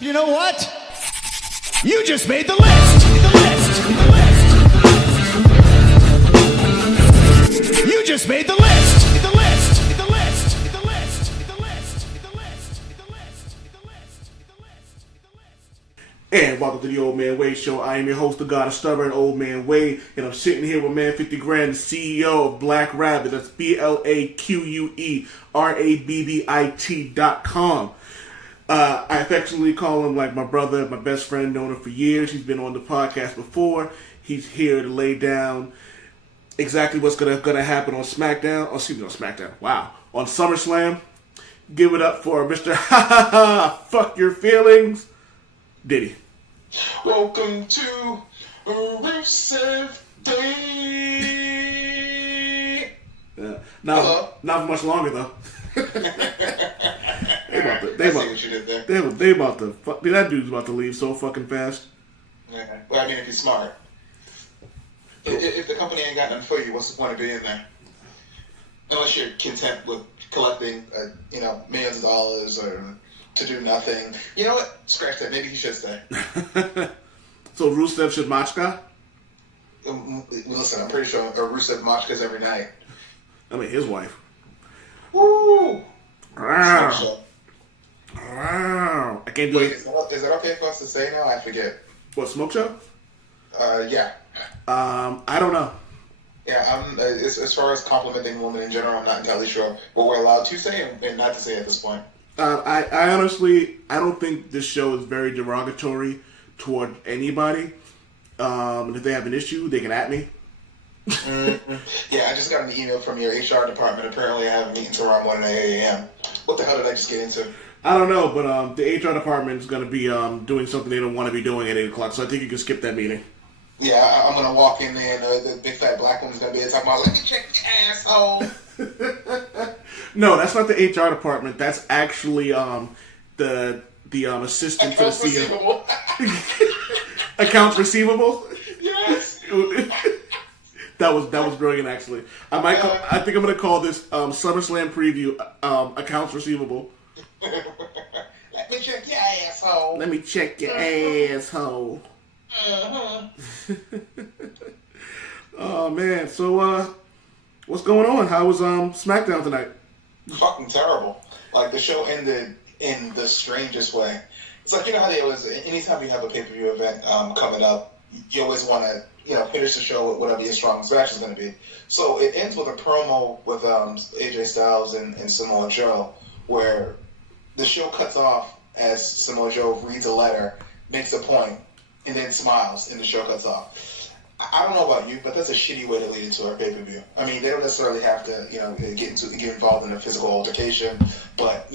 You know what? You just made the list. You just made the list. And welcome to the Old Man Way Show. I am your host, the God of Stubborn, Old Man Way, and I'm sitting here with Man 50 Grand, the CEO of Black Rabbit. That's BLAQUERABBIT.com. I affectionately call him like my brother, my best friend, known him for years. He's been on the podcast before. He's here to lay down exactly what's gonna happen on SmackDown. Oh, excuse me, on SmackDown. Wow. On Summer Slam. Give it up for Mr. Fuck Your Feelings, Diddy. Welcome to Rusev Day. Not for much longer though. They about to fuck. That dude's about to leave so fucking fast. Yeah. Well, I mean, if you're smart. If the company ain't got nothing for you, what's the point of being there? Unless you're content with collecting, millions of dollars or to do nothing. You know what? Scratch that. Maybe he should stay. So Rusev should machka? Listen, I'm pretty sure Rusev machkas every night. I mean, his wife. Woo! Wow. I can't do Wait, it. is it okay for us to say now? I forget. What, smoke show? Yeah. I don't know. Yeah, as far as complimenting women in general, I'm not entirely sure what we're allowed to say and not to say at this point. I honestly, I don't think this show is very derogatory toward anybody. And if they have an issue, they can at me. Mm-hmm. Yeah, I just got an email from your HR department. Apparently I have meetings around 1 a.m. What the hell did I just get into? I don't know, but the HR department is going to be doing something they don't want to be doing at 8 o'clock, so I think you can skip that meeting. Yeah, I'm going to walk in there and the big fat black woman's going to be talking about, let me check your asshole. No, that's not the HR department. That's actually the assistant to the CEO. Accounts receivable? Yes. That was brilliant, actually. I think I'm going to call this SummerSlam preview accounts receivable. Let me check your asshole. Let me check your asshole. Oh man, so what's going on? How was SmackDown tonight? Fucking terrible. Like, the show ended in the strangest way. It's like, you know how they always, anytime you have a pay-per-view event coming up, you always want to, finish the show with whatever your strongest match is going to be. So it ends with a promo with AJ Styles and Samoa Joe, where the show cuts off as Samoa Joe reads a letter, makes a point, and then smiles, and the show cuts off. I don't know about you, but that's a shitty way to lead into a pay-per-view. I mean, they don't necessarily have to, get involved in a physical altercation, but,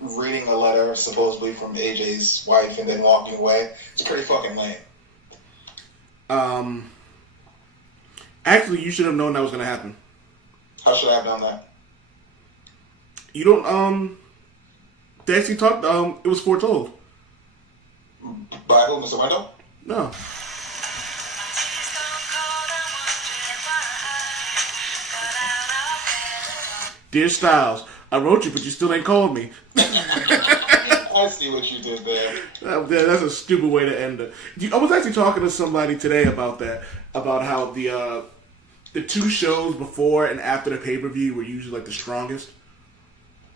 reading a letter supposedly from AJ's wife and then walking away, it's pretty fucking lame. Actually, you should have known that was going to happen. How should I have done that? You don't, they actually talked, it was foretold. By who, Mr. Wendell? No. Dear Styles, I wrote you, but you still ain't called me. I see what you did there. That's a stupid way to end it. I was actually talking to somebody today about that, about how the two shows before and after the pay-per-view were usually like the strongest.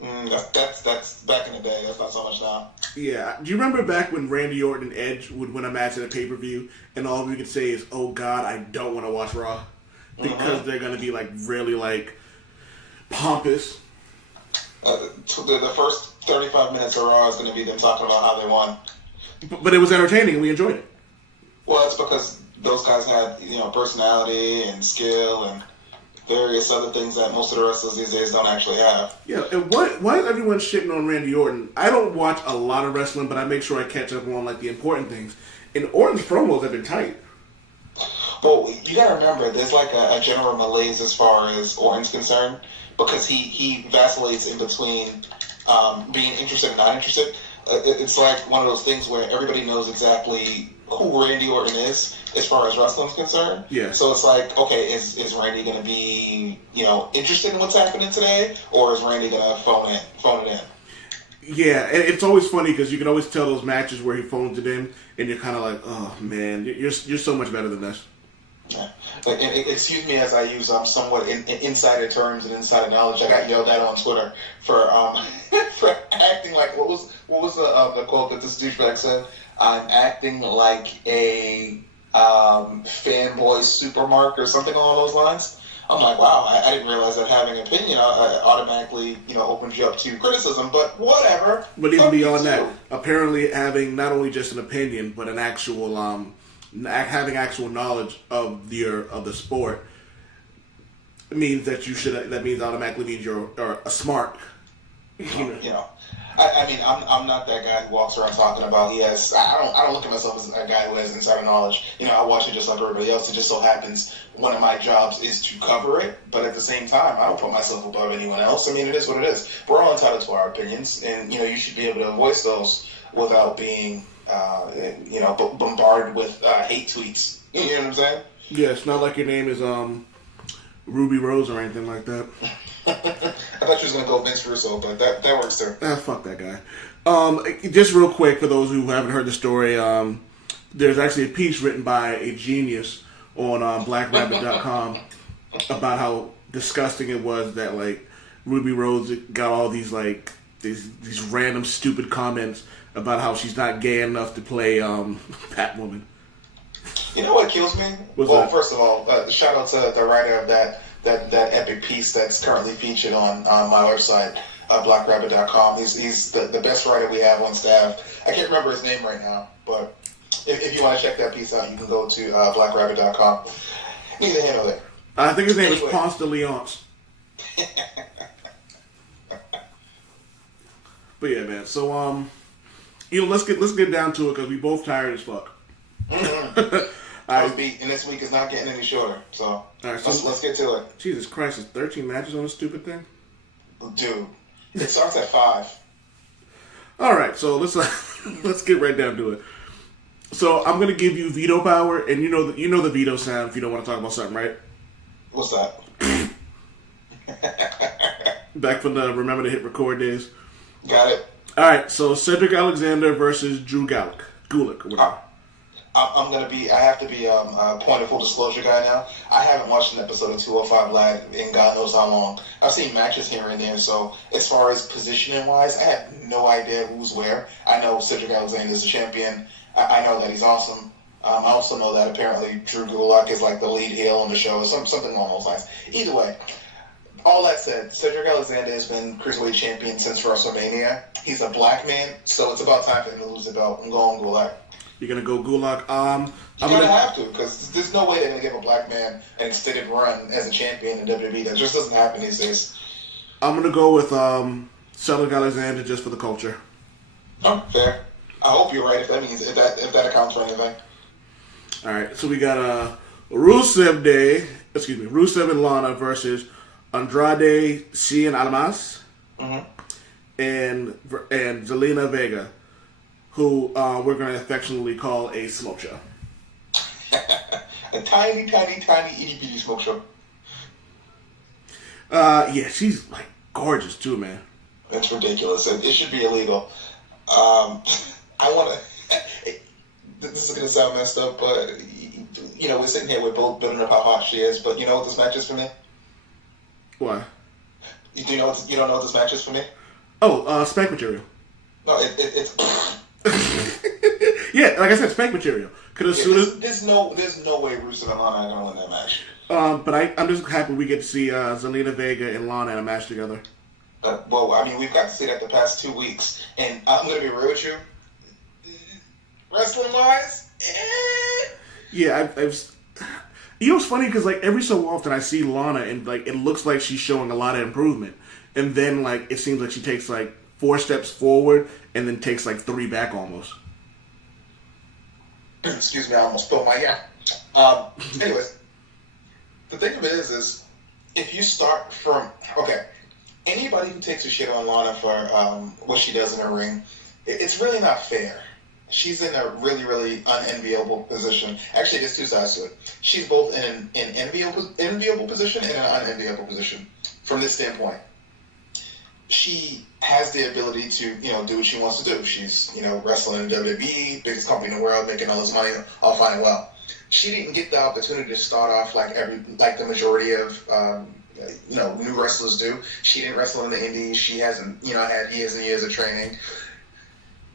That's back in the day. That's not so much now. Yeah. Do you remember back when Randy Orton and Edge would win a match at a pay-per-view and all we could say is, oh God, I don't want to watch Raw? Because they're going to be like really like pompous. The first 35 minutes of Raw is going to be them talking about how they won. But it was entertaining and we enjoyed it. Well, that's because those guys had, personality and skill and various other things that most of the wrestlers these days don't actually have. Yeah, and why is everyone shitting on Randy Orton? I don't watch a lot of wrestling, but I make sure I catch up on like the important things. And Orton's promos have been tight. Well, you gotta remember, there's like a general malaise as far as Orton's concerned, because he vacillates in between being interested and not interested. It's like one of those things where everybody knows exactly who Randy Orton is as far as wrestling's concerned. Yeah. So it's like, okay, is Randy going to be, interested in what's happening today, or is Randy going to phone it in? Yeah, and it's always funny because you can always tell those matches where he phones it in, and you're kind of like, oh man, you're so much better than this. Yeah. Like, and excuse me as I use somewhat insider terms and insider knowledge. I got yelled at on Twitter for for acting like what was the quote that this douchebag said? I'm acting like a fanboy supermark or something along those lines. I'm like, wow, I didn't realize that having an opinion automatically, opens you up to criticism, but whatever. But even beyond that, apparently having not only just an opinion, but an actual, having actual knowledge of the sport means that that means automatically means you're a smart. I mean, I'm not that guy who walks around talking about I don't look at myself as a guy who has insider knowledge. I watch it just like everybody else. It just so happens one of my jobs is to cover it, but at the same time, I don't put myself above anyone else. I mean, it is what it is. We're all entitled to our opinions, and you should be able to voice those without being, bombarded with hate tweets. You know what I'm saying? Yeah, it's not like your name is Ruby Rose or anything like that. I thought you was going to go Vince Russo, but that works too. Fuck that guy. Just real quick, for those who haven't heard the story, there's actually a piece written by a genius on blackrabbit.com about how disgusting it was that, like, Ruby Rose got all these, like, these random stupid comments about how she's not gay enough to play Batwoman. You know what kills me? First of all, shout out to the writer of that epic piece that's currently featured on my website, blackrabbit.com. He's the best writer we have on staff. I can't remember his name right now, but if you want to check that piece out, you can go to blackrabbit.com. Neither here nor there. I think his name is Ponce de Leonce. But yeah, man. So let's get down to it because we both tired as fuck. Mm-hmm. I was beat, and this week is not getting any shorter. So, all right, let's get to it. Jesus Christ, there's 13 matches on this stupid thing? Dude, it starts at 5. All right, so let's get right down to it. So I'm gonna give you veto power, and you know the veto sound if you don't want to talk about something, right? What's that? Back from the Remember to Hit Record days. Got it. All right, so Cedric Alexander versus Drew Gulak, or whatever. I have to be a point of full disclosure guy now. I haven't watched an episode of 205 Live in God knows how long. I've seen matches here and there, so as far as positioning wise, I have no idea who's where. I know Cedric Alexander is the champion. I know that he's awesome. I also know that apparently Drew Gulak is like the lead heel on the show, something along those lines. Either way, all that said, Cedric Alexander has been Cruiserweight champion since WrestleMania. He's a black man, so it's about time for him to lose the belt. I'm going Gulak. You're going to go Gulak. You're going to have to, because there's no way they're going to give a black man an extended run as a champion in WWE. That just doesn't happen these days. I'm going to go with Cedric Alexander just for the culture. Oh, fair. I hope you're right if that accounts for anything. All right, so we got Rusev and Lana versus Andrade Cien Almas and Zelina Vega, who we're going to affectionately call a smoke show. A tiny, tiny, tiny, itty-bitty smoke show. Yeah, she's like gorgeous too, man. It's ridiculous. It should be illegal. I want to... This is going to sound messed up, but, we're sitting here, we're both building up how hot she is, but you know what this match is for me? Why? You don't know what this match is for me? Oh, spank material. No, it's... Yeah, like I said, spank material. There's no way Rusev and Lana are going to win that match. But I'm just happy we get to see Zelina Vega and Lana in a match together. Well, I mean, we've got to see that the past 2 weeks, and I'm going to be real with you. Wrestling-wise, Yeah, I've you know, it's funny because like every so often I see Lana and like it looks like she's showing a lot of improvement, and then like it seems like she takes like 4 steps forward and then takes like 3 back almost. Excuse me, I almost spilled my yam. Anyways, the thing of it is if you start from anybody who takes a shit on Lana for what she does in her ring, it's really not fair. She's in a really, really unenviable position. Actually, there's 2 sides to it. She's both in an enviable position and an unenviable position from this standpoint. she has the ability to, do what she wants to do. She's, wrestling in WWE, biggest company in the world, making all this money, all fine and well. She didn't get the opportunity to start off like the majority of, new wrestlers do. She didn't wrestle in the indies. She hasn't, had years and years of training.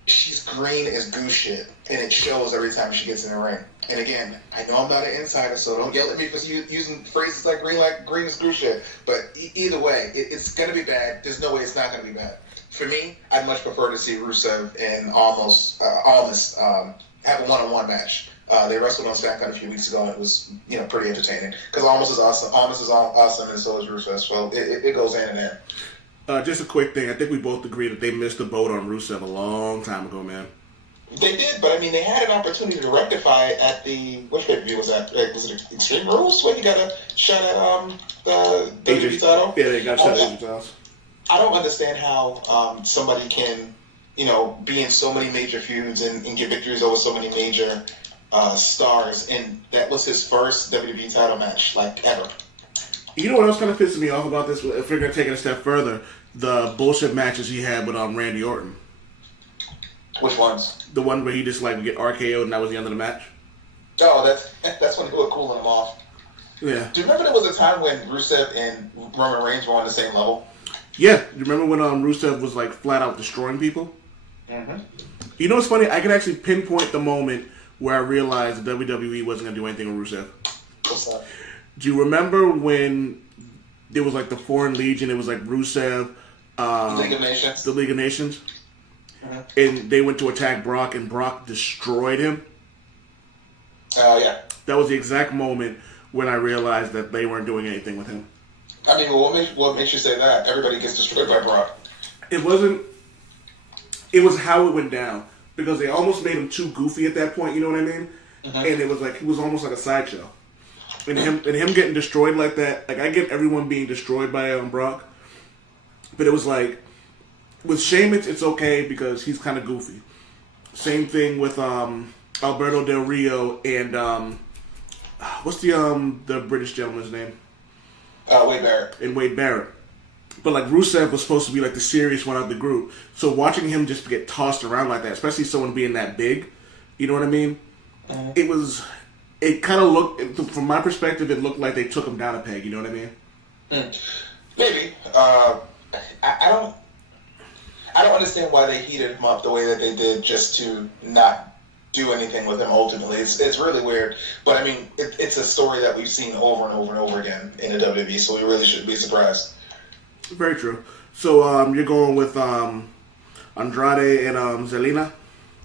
She's green as goose shit, and it shows every time she gets in the ring. And again, I know I'm not an insider, so don't yell at me for using phrases like green as goose shit. But either way, it's going to be bad. There's no way it's not going to be bad. For me, I'd much prefer to see Rusev and Almost have a one-on-one match. They wrestled on SmackDown a few weeks ago, and it was pretty entertaining. Because Almost is awesome. Almost is awesome, and so is Rusev. So it goes hand in hand. Just a quick thing. I think we both agree that they missed the boat on Rusev a long time ago, man. They did, but I mean, they had an opportunity to rectify it at the which pay-per-view was that? Was it Extreme Rules when he got a shot at the WWE title? Yeah, they got a shot at AJ Styles. I don't understand how somebody can, be in so many major feuds and get victories over so many major stars, and that was his first WWE title match, like, ever. You know what else kind of pisses me off about this? If we're going to take it a step further, the bullshit matches he had with Randy Orton. Which ones? The one where he just would get RKO'd and that was the end of the match. Oh, that's when they were cooling him off. Yeah. Do you remember there was a time when Rusev and Roman Reigns were on the same level? Yeah. Do you remember when Rusev was flat out destroying people? Mm-hmm. You know what's funny? I can actually pinpoint the moment where I realized that WWE wasn't going to do anything with Rusev. What's that? Do you remember when there was the Foreign Legion? It was Rusev, League of Nations. The League of Nations. Mm-hmm. And they went to attack Brock, and Brock destroyed him. Oh, yeah. That was the exact moment when I realized that they weren't doing anything with him. I mean, what makes you say that? Everybody gets destroyed by Brock. It wasn't... It was how it went down. Because they almost made him too goofy at that point, you know what I mean? Mm-hmm. And it was he was almost like a sideshow. And him getting destroyed like that, I get everyone being destroyed by Brock. But it was with Sheamus, it's okay because he's kind of goofy. Same thing with Alberto Del Rio and what's the British gentleman's name? Wade Barrett. And Wade Barrett. But Rusev was supposed to be the serious one of the group. So watching him just get tossed around like that, especially someone being that big, you know what I mean? Mm-hmm. It kind of looked, from my perspective, it looked like they took him down a peg, you know what I mean? Maybe. I don't understand why they heated him up the way that they did just to not do anything with him ultimately. It's really weird. But I mean, it's a story that we've seen over and over and over again in the WWE, so we really shouldn't be surprised. Very true. So you're going with Andrade and Zelina?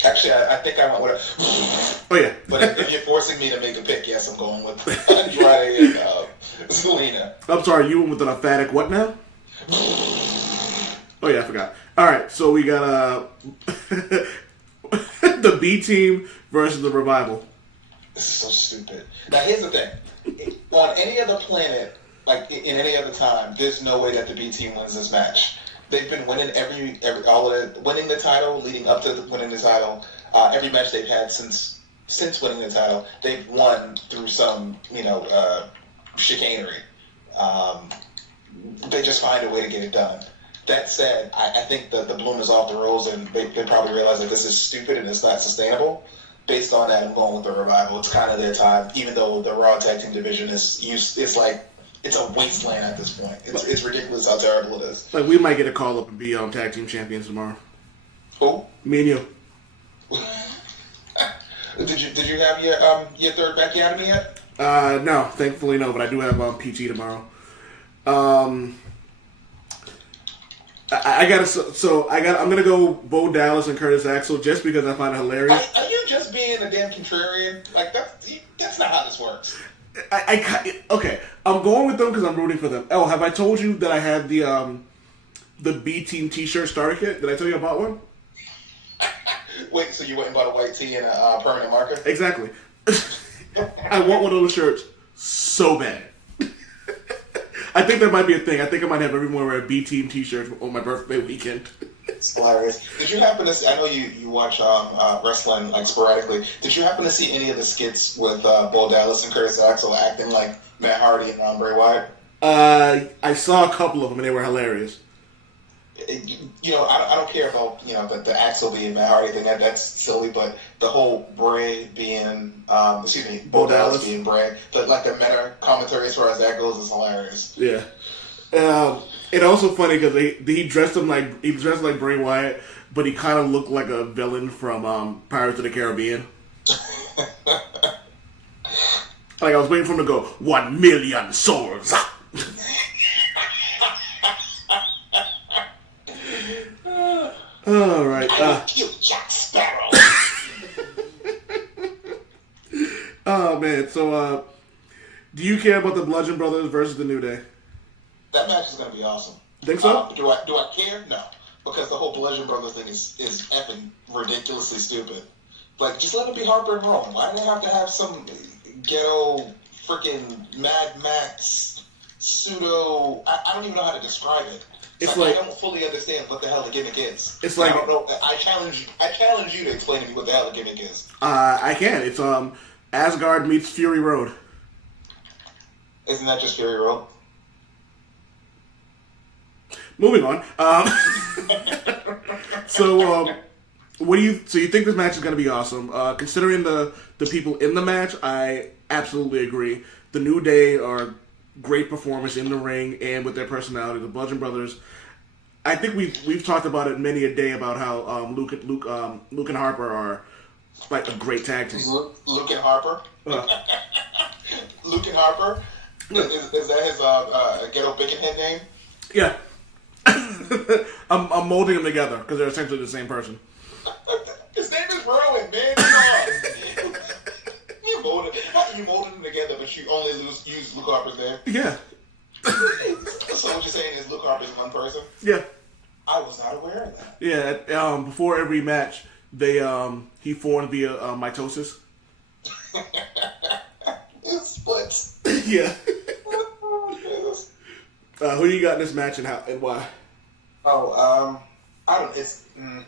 Actually, I think I went with Oh, yeah. But if you're forcing me to make a pick, yes, I'm going with Andrade and Zelina. I'm sorry, you went with an emphatic what now? Oh, yeah, I forgot. All right, so we got the B team versus the Revival. This is so stupid. Now, here's the thing. On any other planet, in any other time, there's no way that the B team wins this match. They've been winning winning the title, leading up to winning the title. Every match they've had since winning the title, they've won through some, chicanery. They just find a way to get it done. That said, I think the bloom is off the rose, and they probably realize that this is stupid and it's not sustainable. Based on that, I'm going with the Revival. It's kind of their time, even though the Raw Tag Team division it's a wasteland at this point. It's ridiculous how terrible it is. We might get a call up and be tag team champions tomorrow. Who? Me and you. Did you have your third Becky Academy yet? No, thankfully no, but I do have PT tomorrow. I'm gonna go Bo Dallas and Curtis Axel just because I find it hilarious. Are you just being a damn contrarian? That's not how this works. Okay, I'm going with them because I'm rooting for them. Oh, have I told you that I had the B Team T-shirt starter kit? Did I tell you about one? Wait, so you went and bought a white tee and a permanent marker? Exactly. I want one of those shirts so bad. I think that might be a thing. I think I might have everyone wear a B Team T-shirt on my birthday weekend. It's hilarious. Did you happen to see, I know you watch wrestling sporadically. Did you happen to see any of the skits with Bo Dallas and Curtis Axel acting like Matt Hardy and Bray Wyatt? I saw a couple of them and they were hilarious. I don't care about the Axel being mad or anything. That's silly. But the whole Bray being, Bo Dallas being Bray, the meta commentary as far as that goes is hilarious. Yeah. It's also funny because he dressed like Bray Wyatt, but he kind of looked like a villain from Pirates of the Caribbean. Like I was waiting for him to go 1 million souls. All right. I will kill Jack Sparrow. Oh man. So, do you care about the Bludgeon Brothers versus the New Day? That match is going to be awesome. Think so? Do I care? No, because the whole Bludgeon Brothers thing is effing ridiculously stupid. Like, just let it be Harper and Rowan. Why do they have to have some ghetto freaking Mad Max pseudo? I don't even know how to describe it. It's like I don't fully understand what the hell the gimmick is. It's like I don't know. I challenge you to explain to me what the hell the gimmick is. I can. It's Asgard meets Fury Road. Isn't that just Fury Road? Moving on. So you think this match is going to be awesome? Considering the people in the match, I absolutely agree. The New Day are great performance in the ring and with their personality. The Bludgeon Brothers, I think we've talked about it many a day about how Luke and Harper are like a great tag team. Luke and Harper. Luke and Harper. Is that his ghetto bacon head name? Yeah. I'm molding them together because they're essentially the same person. His name is Rowan, man. Come on. You molded them together, but you only use Luke Harper's name. Yeah. So what you're saying is Luke Harper's one person? Yeah. I was not aware of that. Yeah. Before every match, he formed via mitosis. It splits. Yeah. Oh, goodness. Who do you got in this match and why? Oh, I don't. It's in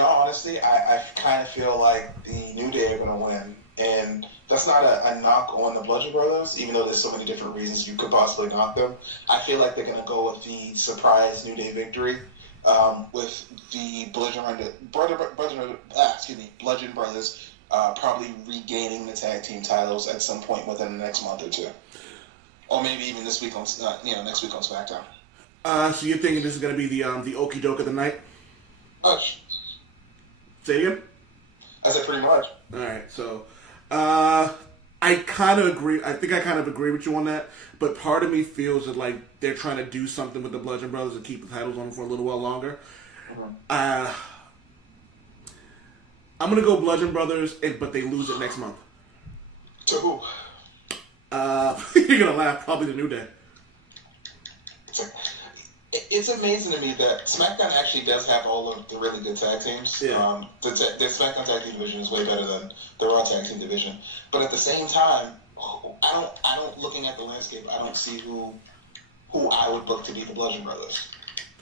all honesty, I kind of feel like the New Day are going to win, and that's not a knock on the Bludgeon Brothers, even though there's so many different reasons you could possibly knock them. I feel like they're going to go with the surprise New Day victory, with the Bludgeon Brothers probably regaining the tag team titles at some point within the next month or two. Or maybe even this week on next week on SmackDown. So you're thinking this is going to be the okie doke of the night? Much. Say again? I said pretty much. All right. So I kind of agree. I think I kind of agree with you on that. But part of me feels that like they're trying to do something with the Bludgeon Brothers and keep the titles on them for a little while longer. Mm-hmm. I'm going to go Bludgeon Brothers, but they lose it next month. To who? You're going to laugh. Probably the New Day. It's amazing to me that SmackDown actually does have all of the really good tag teams. Yeah. The SmackDown tag team division is way better than the Raw tag team division. But at the same time, I don't. Looking at the landscape, I don't see who I would look to be the Bludgeon Brothers.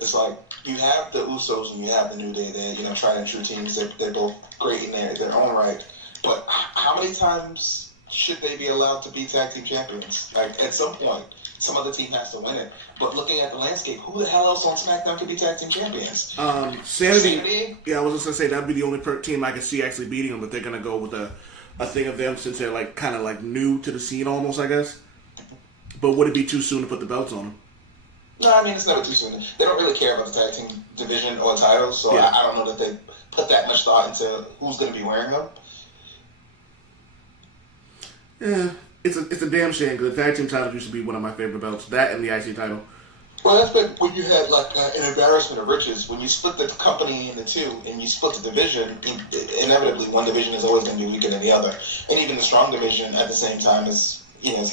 It's like you have the Usos and you have the New Day. They're tried and true teams. They're both great in their own right. But how many times should they be allowed to be tag team champions? Like at some point, some other team has to win it. But looking at the landscape, who the hell else on SmackDown could be tag team champions? Sanity. Yeah, I was just gonna say that'd be the only team I could see actually beating them. But they're gonna go with a thing of them since they're like kind of like new to the scene almost, I guess. But would it be too soon to put the belts on them? No, I mean it's never too soon. They don't really care about the tag team division or titles, so yeah. I don't know that they put that much thought into who's going to be wearing them. Yeah, it's a damn shame because the tag team title used to be one of my favorite belts. That and the IC title. Well, that's like when you had like an embarrassment of riches. When you split the company into two and you split the division, inevitably one division is always going to be weaker than the other. And even the strong division at the same time is, it's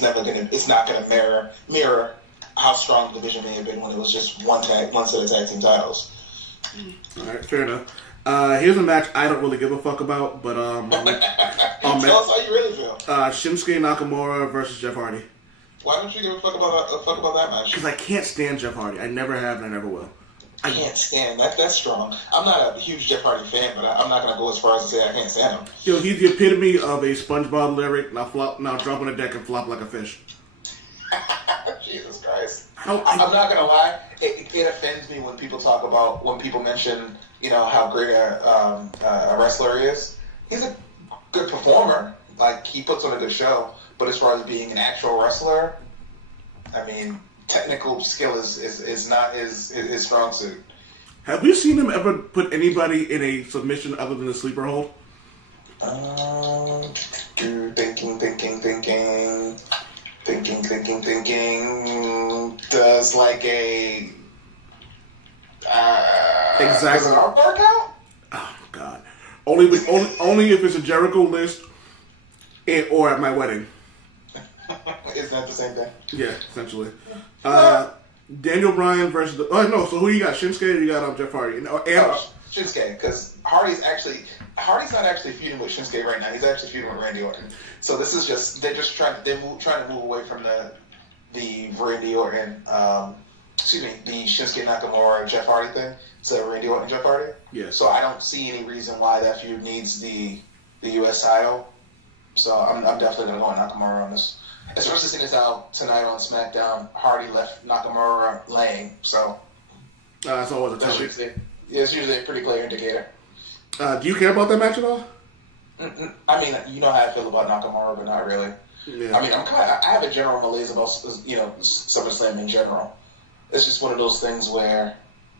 not going to mirror how strong the division may have been when it was just one set of tag team titles. All right, fair enough. Here's a match I don't really give a fuck about, but tell us how you really feel. Shinsuke Nakamura versus Jeff Hardy. Why don't you give a fuck about that match? Because I can't stand Jeff Hardy. I never have and I never will. I can't stand that. That's strong. I'm not a huge Jeff Hardy fan, but I'm not going to go as far as to say I can't stand him. Yo, he's the epitome of a SpongeBob lyric. Now drop on the deck and flop like a fish. Jesus Christ. I'm not gonna lie. It offends me when people mention, how great a wrestler he is. He's a good performer. Like, he puts on a good show. But as far as being an actual wrestler, I mean, technical skill is not his strong suit. Have you seen him ever put anybody in a submission other than a sleeper hold? Thinking. Does like a exactly. Does an arm bar count? Oh God! Only if it's a Jericho list, or at my wedding. Isn't that the same thing? Yeah, essentially. Daniel Bryan versus no. So who you got? Shinsuke or you got Jeff Hardy? Shinsuke, because Hardy's not actually feuding with Shinsuke right now. He's actually feuding with Randy Orton. So this is just they're trying to move away from the Randy Orton, the Shinsuke Nakamura Jeff Hardy thing. So Randy Orton Jeff Hardy. Yeah. So I don't see any reason why that feud needs the U.S. title. So I'm definitely gonna go on Nakamura on this. Especially seeing as how tonight on SmackDown Hardy left Nakamura laying. So that's always a tough. It's usually a pretty clear indicator. Do you care about that match at all? I mean, you know how I feel about Nakamura, but not really. Yeah. I mean, I have a general malaise about SummerSlam in general. It's just one of those things where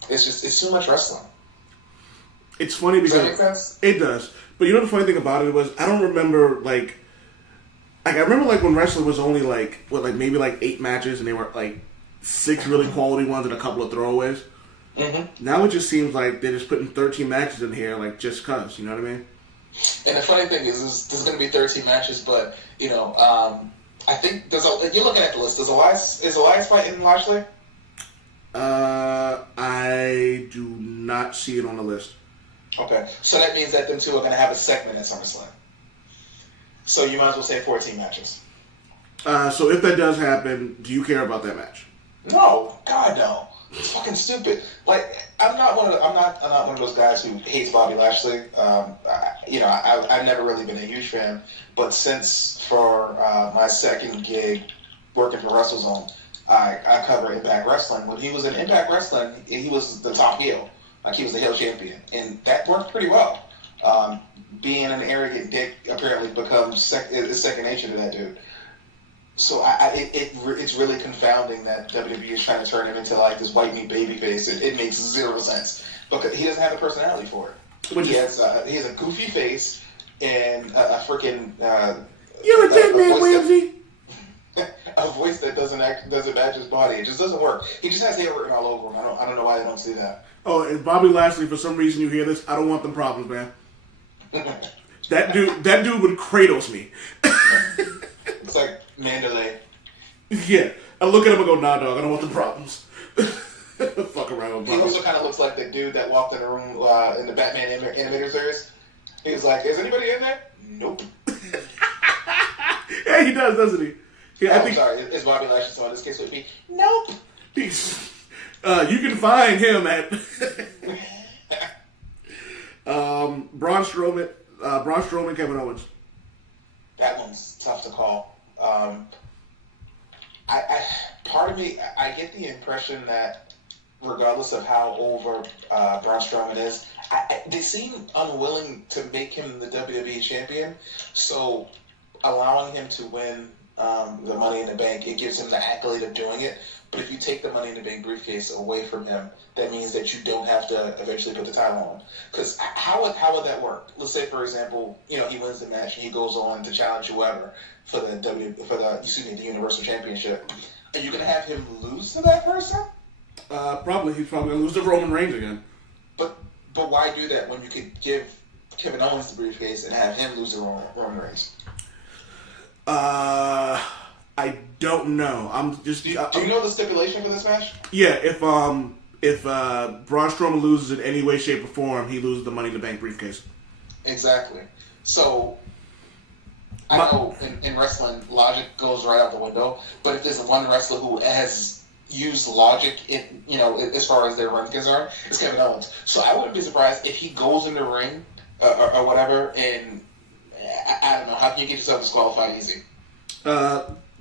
it's too much wrestling. It's funny because does that make sense? It does. But you know the funny thing about it was I don't remember I remember when wrestling was only maybe 8 matches and they were 6 really quality ones and a couple of throwaways. Mm-hmm. Now it just seems like they're just putting 13 matches in here just cause, you know what I mean? And the funny thing is there's going to be 13 matches, but I think you're looking at the list. Is Elias fighting Lashley? I do not see it on the list. Okay, so that means that them two are going to have a segment at SummerSlam. So you might as well say 14 matches. So if that does happen, do you care about that match? No, God no. It's fucking stupid. I'm not one of those guys who hates Bobby Lashley. I've never really been a huge fan, but since for my second gig working for Wrestle Zone, I cover Impact Wrestling. When he was in Impact Wrestling, he was the top heel. He was the heel champion, and that worked pretty well. Being an arrogant dick apparently becomes second nature to that dude. So it's really confounding that WWE is trying to turn him into this white meat baby face. It makes zero sense because he doesn't have the personality for it. He has a goofy face and a freaking you're a dead man, Ramsey. A voice that doesn't match his body. It just doesn't work. He just has hair written all over him. I don't know why they don't see that. Oh, and Bobby Lashley, for some reason you hear this, I don't want them problems, man. That dude would Kratos me. It's like Mandalay. Yeah. I look at him and go, nah, dog, I don't want the problems. Fuck around with He also kind of looks like the dude that walked in the room in the Batman animated series. He was like, is anybody in there? Nope. Yeah, he does, doesn't he? Yeah, I'm sorry. Is Bobby Lashley so in this case would be? Nope. You can find him at Braun Strowman, Kevin Owens. That one's tough to call. Part of me, I get the impression that regardless of how over Braun Strowman is, they seem unwilling to make him the WWE champion. So allowing him to win the Money in the Bank, it gives him the accolade of doing it. But if you take the Money in the Bank briefcase away from him, that means that you don't have to eventually put the title on. Because how would that work? Let's say, for example, he wins the match and he goes on to challenge whoever for the Universal Championship. Are you going to have him lose to that person? Probably. He's probably going to lose to Roman Reigns again. But why do that when you could give Kevin Owens the briefcase and have him lose to Roman Reigns? I don't know. Do you know the stipulation for this match? Yeah, if Braun Strowman loses in any way, shape, or form, he loses the Money in the Bank briefcase. Exactly. So I know in wrestling, logic goes right out the window. But if there's one wrestler who has used logic, as far as their run concerned, it's Kevin Owens. So I wouldn't be surprised if he goes in the ring or whatever, and I don't know, how can you get yourself disqualified easy?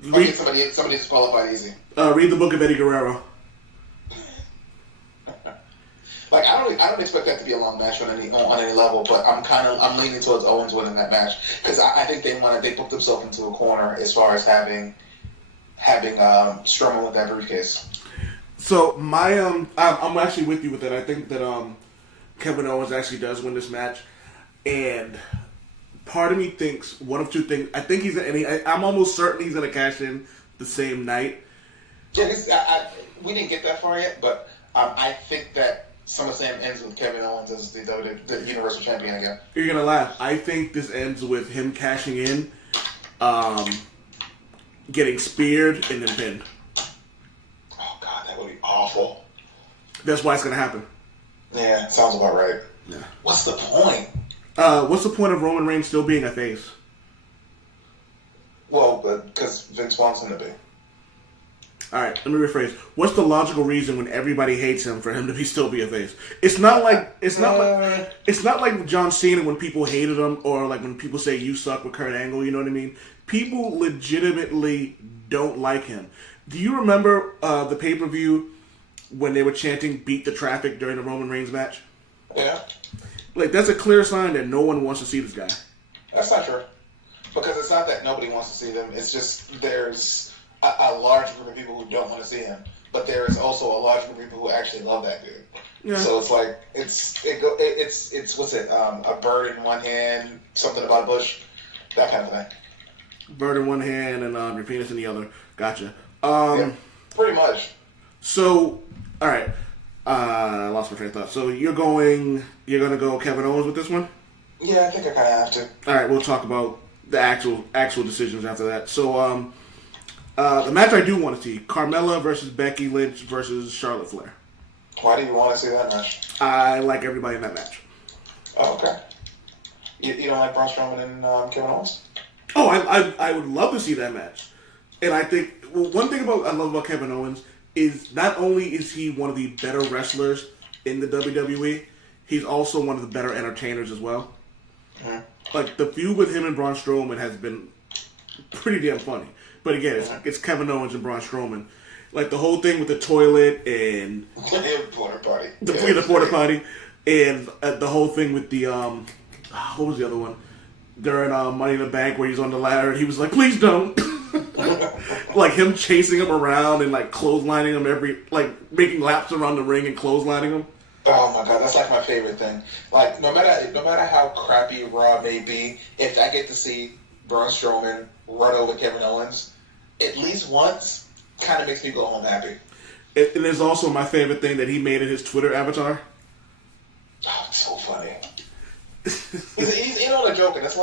Somebody disqualified easy. Read the book of Eddie Guerrero. Like I don't expect that to be a long match on any level, but I'm leaning towards Owens winning that match because I think they booked themselves into a corner as far as having Strowman with that briefcase. So I'm actually with you with that. I think that Kevin Owens actually does win this match, and part of me thinks one of two things. I think I'm almost certain he's gonna cash in the same night. Yeah, we didn't get that far yet, but I think that SummerSlam ends with Kevin Owens as the Universal Champion again. You're gonna laugh. I think this ends with him cashing in, getting speared, and then pinned. Oh God, that would be awful. That's why it's gonna happen. Yeah, sounds about right. Yeah. What's the point? What's the point of Roman Reigns still being a face? Well, because Vince wants him to be. Alright, let me rephrase. What's the logical reason when everybody hates him for him to still be a face? It's not like John Cena when people hated him, or like when people say you suck with Kurt Angle, you know what I mean? People legitimately don't like him. Do you remember the pay-per-view when they were chanting beat the traffic during the Roman Reigns match? Yeah. Like, that's a clear sign that no one wants to see this guy. That's not true. Because it's not that nobody wants to see them. It's just there's a large group of people who don't want to see him. But there is also a large group of people who actually love that dude. Yeah. So it's like, it's what's it, a bird in one hand, something about a bush, that kind of thing. Bird in one hand and your penis in the other. Gotcha. Yeah, pretty much. So, all right. I lost my train of thought. So you're gonna go Kevin Owens with this one? Yeah, I think I kind of have to. All right, we'll talk about the actual decisions after that. So, the match I do want to see: Carmella versus Becky Lynch versus Charlotte Flair. Why do you want to see that match? I like everybody in that match. Oh, okay. You don't like Braun Strowman and Kevin Owens? Oh, I would love to see that match. And I think one thing I love about Kevin Owens is not only is he one of the better wrestlers in the WWE, he's also one of the better entertainers as well. Mm-hmm. Like, the feud with him and Braun Strowman has been pretty damn funny. But again, it's Kevin Owens and Braun Strowman. Like, the whole thing with the toilet and... porta potty. The porta potty. And the whole thing with the... what was the other one? During Money in the Bank where he's on the ladder and he was like, please don't. Like, him chasing him around and, like, clotheslining him making laps around the ring and clotheslining him. Oh my God, that's like my favorite thing. Like, no matter how crappy Raw may be, if I get to see Braun Strowman run over Kevin Owens, at least once, kind of makes me go home happy. And there's also my favorite thing that he made in his Twitter avatar. Oh, it's so funny. he's in on a joke, and that's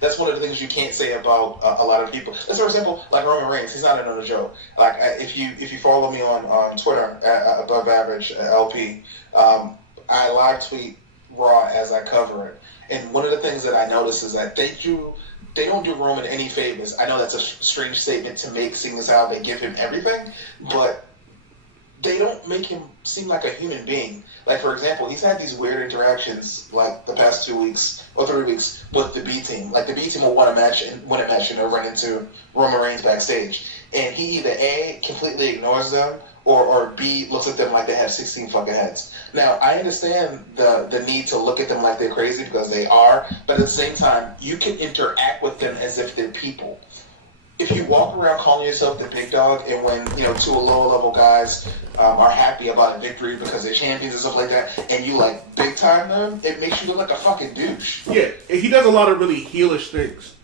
that's one of the things you can't say about a lot of people. Let's for example, like Roman Reigns, he's not in on a joke. Like if you follow me on Twitter at Above Average LP, I live tweet Raw as I cover it, and one of the things that I notice is that they don't do Roman any favors. I know that's a strange statement to make, seeing as how they give him everything, but they don't make him seem like a human being. Like, for example, he's had these weird interactions, like, the past 2 weeks or 3 weeks with the B team. Like, the B team will win a match and they'll run into Roman Reigns backstage. And he either A, completely ignores them, or B, looks at them like they have 16 fucking heads. Now, I understand the need to look at them like they're crazy, because they are, but at the same time, you can interact with them as if they're people. If you walk around calling yourself the big dog, and when, two lower level guys are happy about a victory because they're champions and stuff like that, and you like big time them, it makes you look like a fucking douche. Yeah, he does a lot of really heelish things.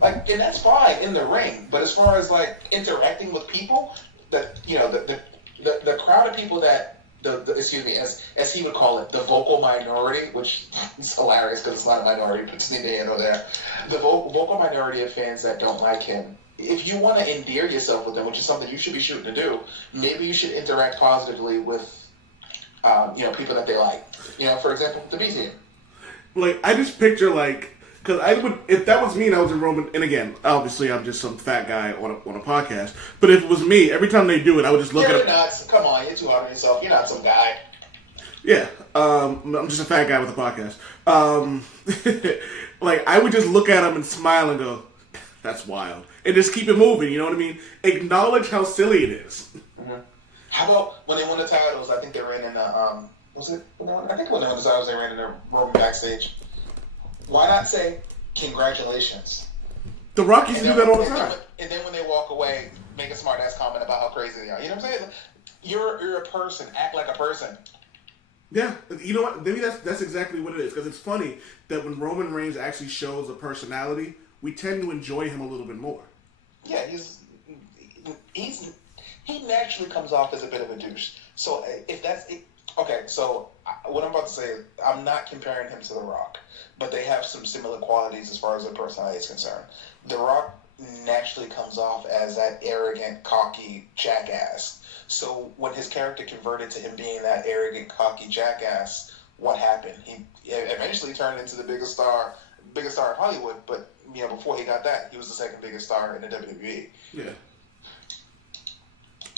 Like, and that's fine in the ring, but as far as like interacting with people, the crowd of people that as he would call it, the vocal minority, which is hilarious because it's not a minority, but it's neither here nor there. The vocal minority of fans that don't like him. If you want to endear yourself with them, which is something you should be shooting to do, maybe you should interact positively with, people that they like. For example, the B team. Like, I just picture because I would, if that was me and I was in Roman, and again, obviously I'm just some fat guy on a podcast, but if it was me, every time they do it, I would just look at You're nuts. Come on, you're too hard on yourself. You're not some guy. Yeah, I'm just a fat guy with a podcast. Like, I would just look at him and smile and go, That's wild. And just keep it moving, you know what I mean? Acknowledge how silly it is. Mm-hmm. How about when they won the titles? I think they ran in the was it? I think when they won the titles, they ran in the Roman backstage. Why not say congratulations? The Rock used to do that all the time. And then when they walk away, make a smart ass comment about how crazy they are. You know what I'm saying? You're a person. Act like a person. Yeah, you know what? Maybe that's exactly what it is. Because it's funny that when Roman Reigns actually shows a personality, we tend to enjoy him a little bit more. Yeah, he naturally comes off as a bit of a douche. So if that's it, okay, so what I'm about to say, I'm not comparing him to The Rock, but they have some similar qualities as far as their personality is concerned. The Rock naturally comes off as that arrogant, cocky jackass. So when his character converted to him being that arrogant, cocky jackass, what happened? He eventually turned into the biggest star of Hollywood, but before he got that, he was the second biggest star in the WWE. Yeah.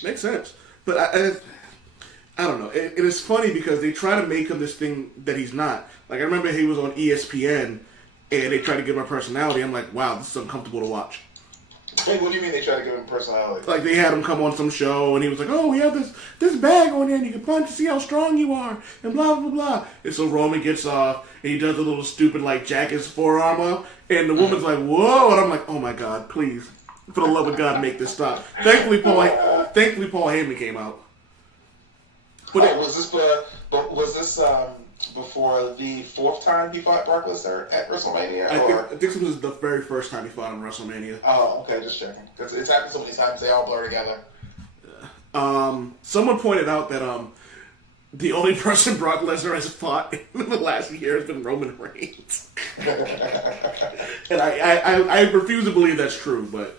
Makes sense. But I don't know. It is funny because they try to make him this thing that he's not. Like, I remember he was on ESPN, and they tried to give him a personality. I'm like, wow, this is uncomfortable to watch. Hey, what do you mean they try to give him personality? Like, they had him come on some show, and he was like, oh, we have this bag on there, and you can punch to see how strong you are, and blah, blah, blah. And so Roman gets off, and he does a little stupid, like, jack his forearm up, and the woman's like, whoa, and I'm like, oh my God, please, for the love of God, make this stop. Thankfully, Paul Heyman came out. But was this before the fourth time he fought Brock Lesnar at WrestleMania? I think this was the very first time he fought on WrestleMania. Oh, okay, just checking. Because it's happened so many times, they all blur together. Someone pointed out that the only person Brock Lesnar has fought in the last year has been Roman Reigns. And I refuse to believe that's true, but...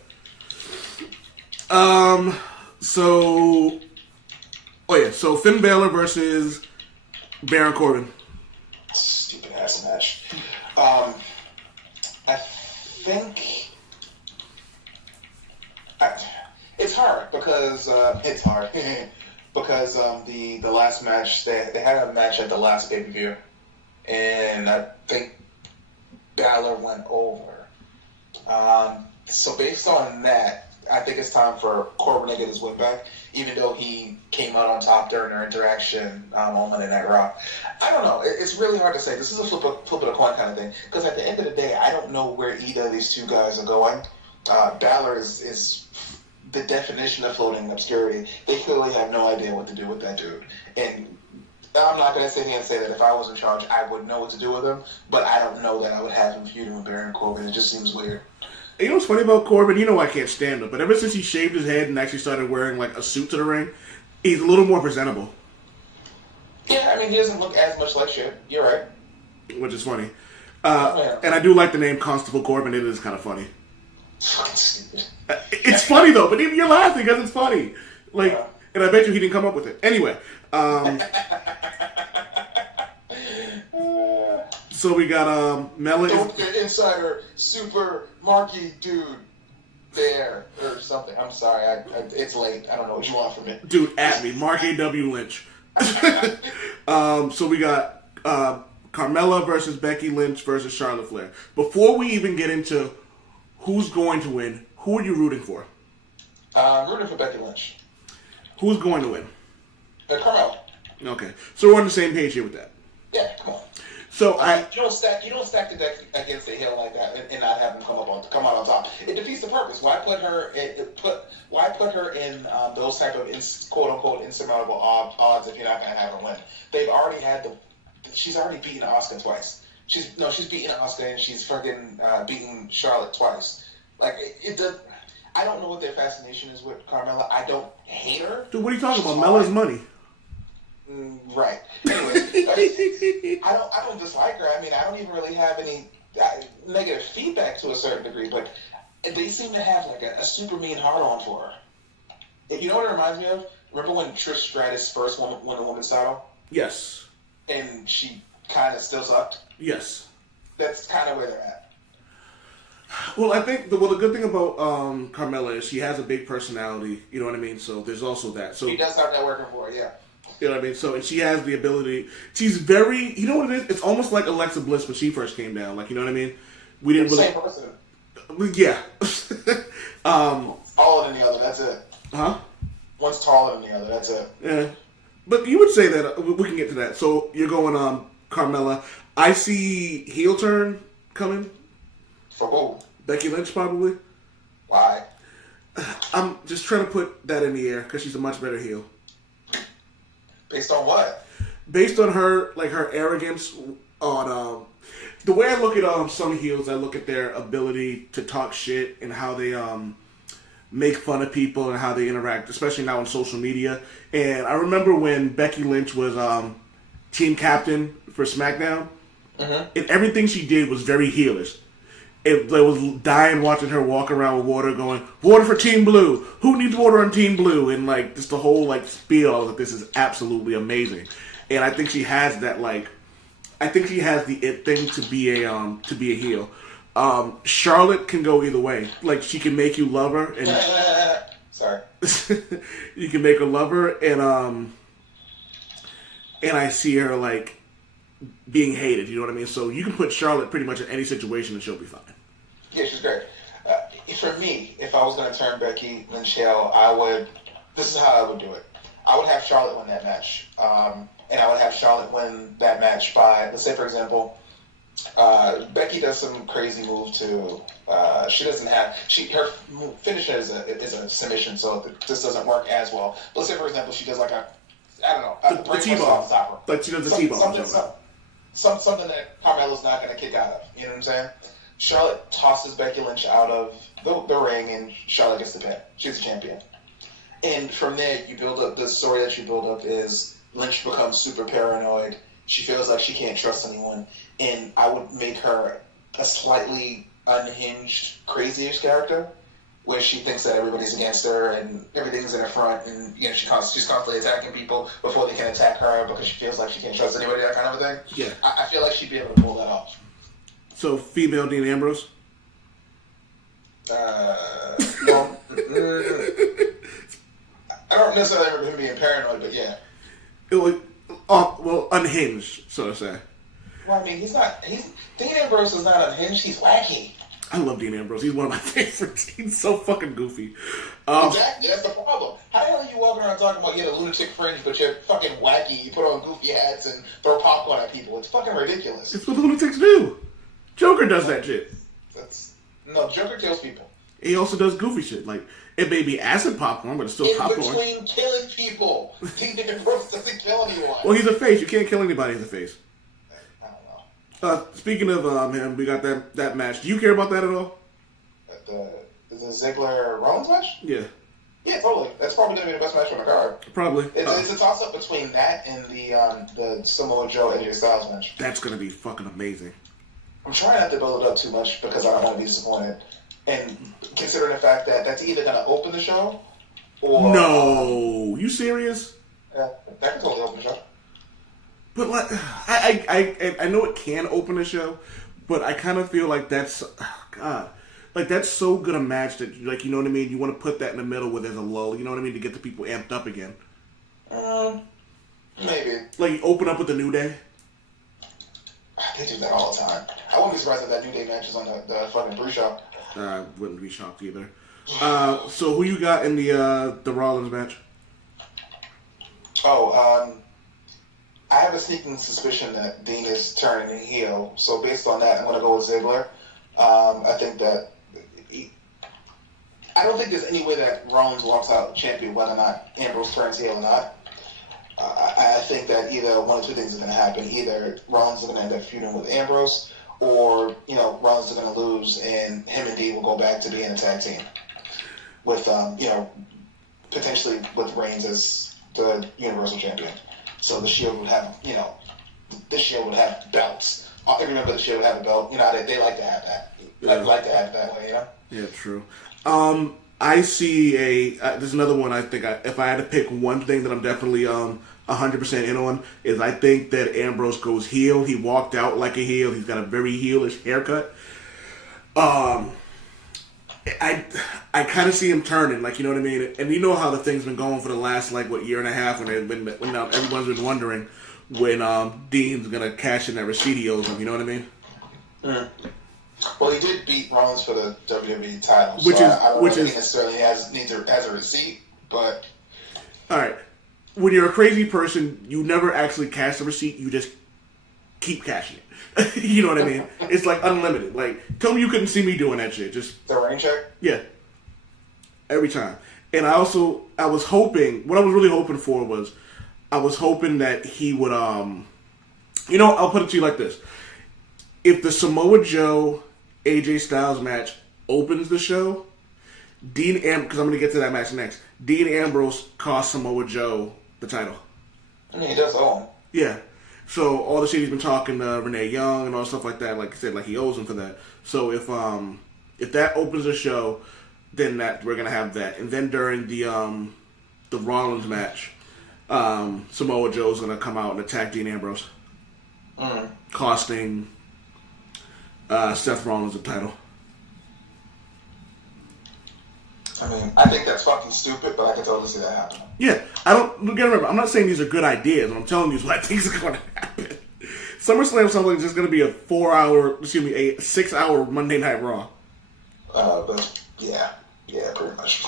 So Finn Balor versus Baron Corbin. Stupid ass match. I think it's hard because because the last match they had a match at the last pay-per-view, and I think Balor went over. So based on that, I think it's time for Corbin to get his win back, even though he came out on top during their interaction on Monday Night Raw. I don't know. It's really hard to say. This is a flip of the coin kind of thing, because at the end of the day, I don't know where either of these two guys are going. Balor is the definition of floating in obscurity. They clearly have no idea what to do with that dude. And I'm not going to sit here and say that if I was in charge, I would know what to do with him, but I don't know that I would have him feuding with Baron Corbin. It just seems weird. You know what's funny about Corbin? You know I can't stand him, but ever since he shaved his head and actually started wearing like a suit to the ring, he's a little more presentable. Yeah, I mean, he doesn't look as much like shit. You're right. Which is funny. And I do like the name Constable Corbin. It is kind of funny. Fucking stupid. It's funny though, but even you're laughing because it's funny. Like, and I bet you he didn't come up with it. Anyway, so we got Mela. Don't get insider super marky dude there or something. I'm sorry, it's late. I don't know what you want from me. Dude, at me, Mark A.W. Lynch. So we got Carmella versus Becky Lynch versus Charlotte Flair. Before we even get into who's going to win, who are you rooting for? I'm rooting for Becky Lynch. Who's going to win? Carmella. Okay, so we're on the same page here with that. Yeah, come on. So you don't stack the deck against a hill like that and not have him come out on top. It defeats the purpose. Why put her in those type of quote unquote insurmountable odds if you're not going to have her win? They've already she's already beaten Asuka twice. She's beaten Asuka and she's fucking beaten Charlotte twice. Like I don't know what their fascination is with Carmella. I don't hate her. Dude, what are you talking about? Mella's money. Right. Anyway, I don't dislike her. I mean, I don't even really have any negative feedback to a certain degree, but they seem to have like a super mean hard on for her. You know what it reminds me of? Remember when Trish Stratus first won the women's title? Yes. And she kind of still sucked? Yes. That's kind of where they're at. Well, I think the good thing about Carmella is she has a big personality. You know what I mean? So there's also that. So she does have that working for her, yeah. You know what I mean? So, and she has the ability. She's very. You know what it is? It's almost like Alexa Bliss when she first came down. Like, you know what I mean? We didn't really. Same person. Yeah. Taller than the other, that's it. Huh? One's taller than the other, that's it. Yeah. But you would say that, we can get to that. So you're going Carmella. I see heel turn coming. For who? Becky Lynch, probably. Why? I'm just trying to put that in the air because she's a much better heel. Based on what? Based on her, like, her arrogance on, the way I look at some heels, I look at their ability to talk shit and how they make fun of people and how they interact, especially now on social media. And I remember when Becky Lynch was team captain for SmackDown, and everything she did was very heelish. It was dying watching her walk around with water, going, "Water for Team Blue. Who needs water on Team Blue?" And like just the whole like spiel that this is absolutely amazing. And I think she has that like, I think she has the it thing to be a heel. Charlotte can go either way. Like she can make you love her, and sorry, you can make her love her, and I see her like being hated. You know what I mean? So you can put Charlotte pretty much in any situation and she'll be fine. Yeah, she's great. For me, if I was going to turn Becky Lynch heel, I would. This is how I would do it. I would have Charlotte win that match, and I would have Charlotte win that match by, let's say, for example, Becky does some crazy move to. She doesn't have. Her finisher is a submission, so this doesn't work as well. Let's say, for example, she does like a. I don't know. The T-ball. Like she does the T-ball. Something that Carmella's not going to kick out of. You know what I'm saying? Charlotte tosses Becky Lynch out of the ring, and Charlotte gets the pin. She's the champion. And from there, you build up, the story that you build up is Lynch becomes super paranoid. She feels like she can't trust anyone. And I would make her a slightly unhinged, crazy-ish character, where she thinks that everybody's against her and everything's in her front, and you know she's constantly attacking people before they can attack her because she feels like she can't trust anybody, that kind of a thing. Yeah. I feel like she'd be able to pull that off. So, female Dean Ambrose? Well, I don't necessarily remember him being paranoid, but yeah. It was, well, unhinged, so to say. Well, I mean, Dean Ambrose is not unhinged, he's wacky. I love Dean Ambrose. He's one of my favorites. He's so fucking goofy. Exactly, that's the problem. How the hell are you walking around talking about you're the lunatic fringe, but you're fucking wacky, you put on goofy hats and throw popcorn at people? It's fucking ridiculous. It's what lunatics do. Joker does that shit. No, Joker kills people. He also does goofy shit. Like, it may be acid popcorn, but it's still popcorn. In between killing people, Dean Ambrose doesn't kill anyone. Well, he's a face. You can't kill anybody as a face. I don't know. Speaking of him, we got that match. Do you care about that at all? Is the Ziggler-Rollins match? Yeah. Yeah, totally. That's probably going to be the best match on the card. Probably. It's a toss-up between that and the Samoa Joe AJ Styles match. That's going to be fucking amazing. I'm trying not to build it up too much because I don't want to be disappointed. And considering the fact that that's either going to open the show or... No! You serious? Yeah, that can totally open the show. But like, I know it can open the show, but I kind of feel like that's... God. Like, that's so good a match that, like, you know what I mean? You want to put that in the middle where there's a lull, you know what I mean? To get the people amped up again. Maybe. Like, you open up with the New Day? They do that all the time. I wouldn't be surprised if that New Day match is on the fucking pre-show. I wouldn't be shocked either. So who you got in the Rollins match? I have a sneaking suspicion that Dean is turning heel. So based on that, I'm going to go with Ziggler. I think that I don't think there's any way that Rollins walks out champion whether or not Ambrose turns heel or not. I think that either one or two things is going to happen. Either Rollins is going to end up feuding with Ambrose, or Rollins is going to lose, and him and Dean will go back to being a tag team with potentially with Reigns as the Universal Champion. So the Shield would have belts. Every member of the Shield would have a belt. They like to have that. Yeah. I'd like to have it that way. Yeah, true. I see there's another one. I think if I had to pick one thing that I'm definitely 100% in on is I think that Ambrose goes heel. He walked out like a heel. He's got a very heelish haircut. I kind of see him turning, like, you know what I mean? And you know how the thing's been going for the last, year and a half when everyone's been wondering when Dean's going to cash in that Receivable, you know what I mean? Well, he did beat Rollins for the WWE title, which so is I don't which know if is he necessarily has a receipt, but all right. When you're a crazy person, you never actually cash the receipt. You just keep cashing it. You know what I mean? It's like unlimited. Like, tell me you couldn't see me doing that shit. Just the rain check. yeah, every time. And I was hoping. What I was really hoping for was, I was hoping that he would. You know, I'll put it to you like this: if the Samoa Joe AJ Styles match opens the show, because I'm going to get to that match next. Dean Ambrose cost Samoa Joe the title. I mean, he does own. Yeah. So all the shit he's been talking to Renee Young and all stuff like that, like I said, like he owes him for that. So if that opens the show, then that we're gonna have that, and then during the Rollins match, Samoa Joe's gonna come out and attack Dean Ambrose, costing Seth Rollins the title. I mean, I think that's fucking stupid, but I can totally see that happening. Yeah, I don't. Gotta remember, I'm not saying these are good ideas. I'm telling you what I think is going to happen. SummerSlam sounds like it's just going to be a 6-hour Monday Night Raw. But yeah, pretty much.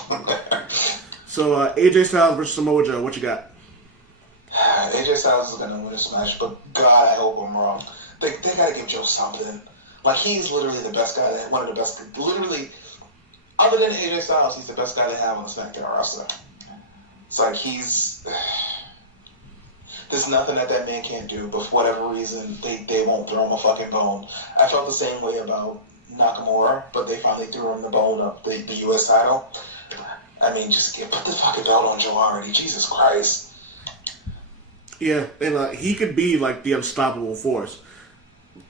So AJ Styles versus Samoa Joe, what you got? AJ Styles is gonna win this match, but God, I hope I'm wrong. They gotta give Joe something. Like, he's literally the best guy, one of the best. Literally, other than AJ Styles, he's the best guy they have on the SmackDown roster. It's like there's nothing that man can't do, but for whatever reason, they won't throw him a fucking bone. I felt the same way about Nakamura, but they finally threw him the bone up the U.S. title. I mean, just put the fucking belt on Joe already. Jesus Christ. Yeah, and he could be like the unstoppable force.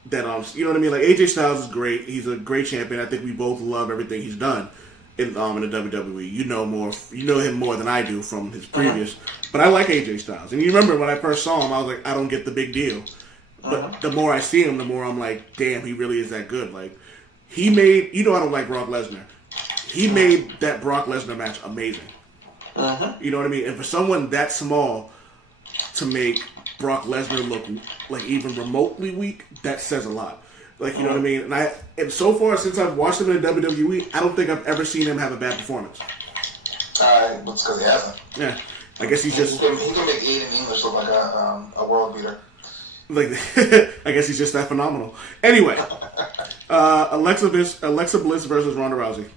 That you know what I mean? Like, AJ Styles is great. He's a great champion. I think we both love everything he's done in the WWE. You know him more than I do from his previous. But I like AJ Styles. And you remember when I first saw him, I was like, I don't get the big deal. But the more I see him, the more I'm like, damn, he really is that good. Like, he made, I don't like Brock Lesnar. He made that Brock Lesnar match amazing. You know what I mean? And for someone that small to make Brock Lesnar look like even remotely weak, that says a lot. Like, you know what I mean? And so far, since I've watched him in WWE, I don't think I've ever seen him have a bad performance. It's because he hasn't. Yeah. I guess he's just... He can make Aiden English look like a world beater. Like, I guess he's just that phenomenal. Anyway, Alexa Bliss versus Ronda Rousey.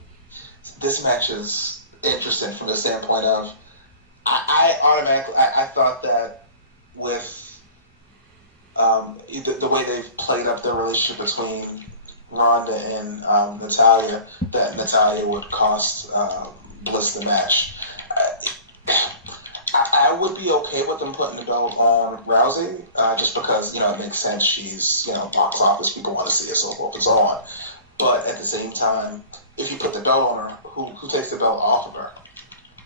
This match is interesting from the standpoint of I thought that with the way they've played up the relationship between Ronda and Natalya, that Natalya would cost Bliss the match. I would be okay with them putting the belt on Rousey, just because, it makes sense. She's, box office, people want to see her, so forth and so on. But at the same time, if you put the belt on her, who takes the belt off of her?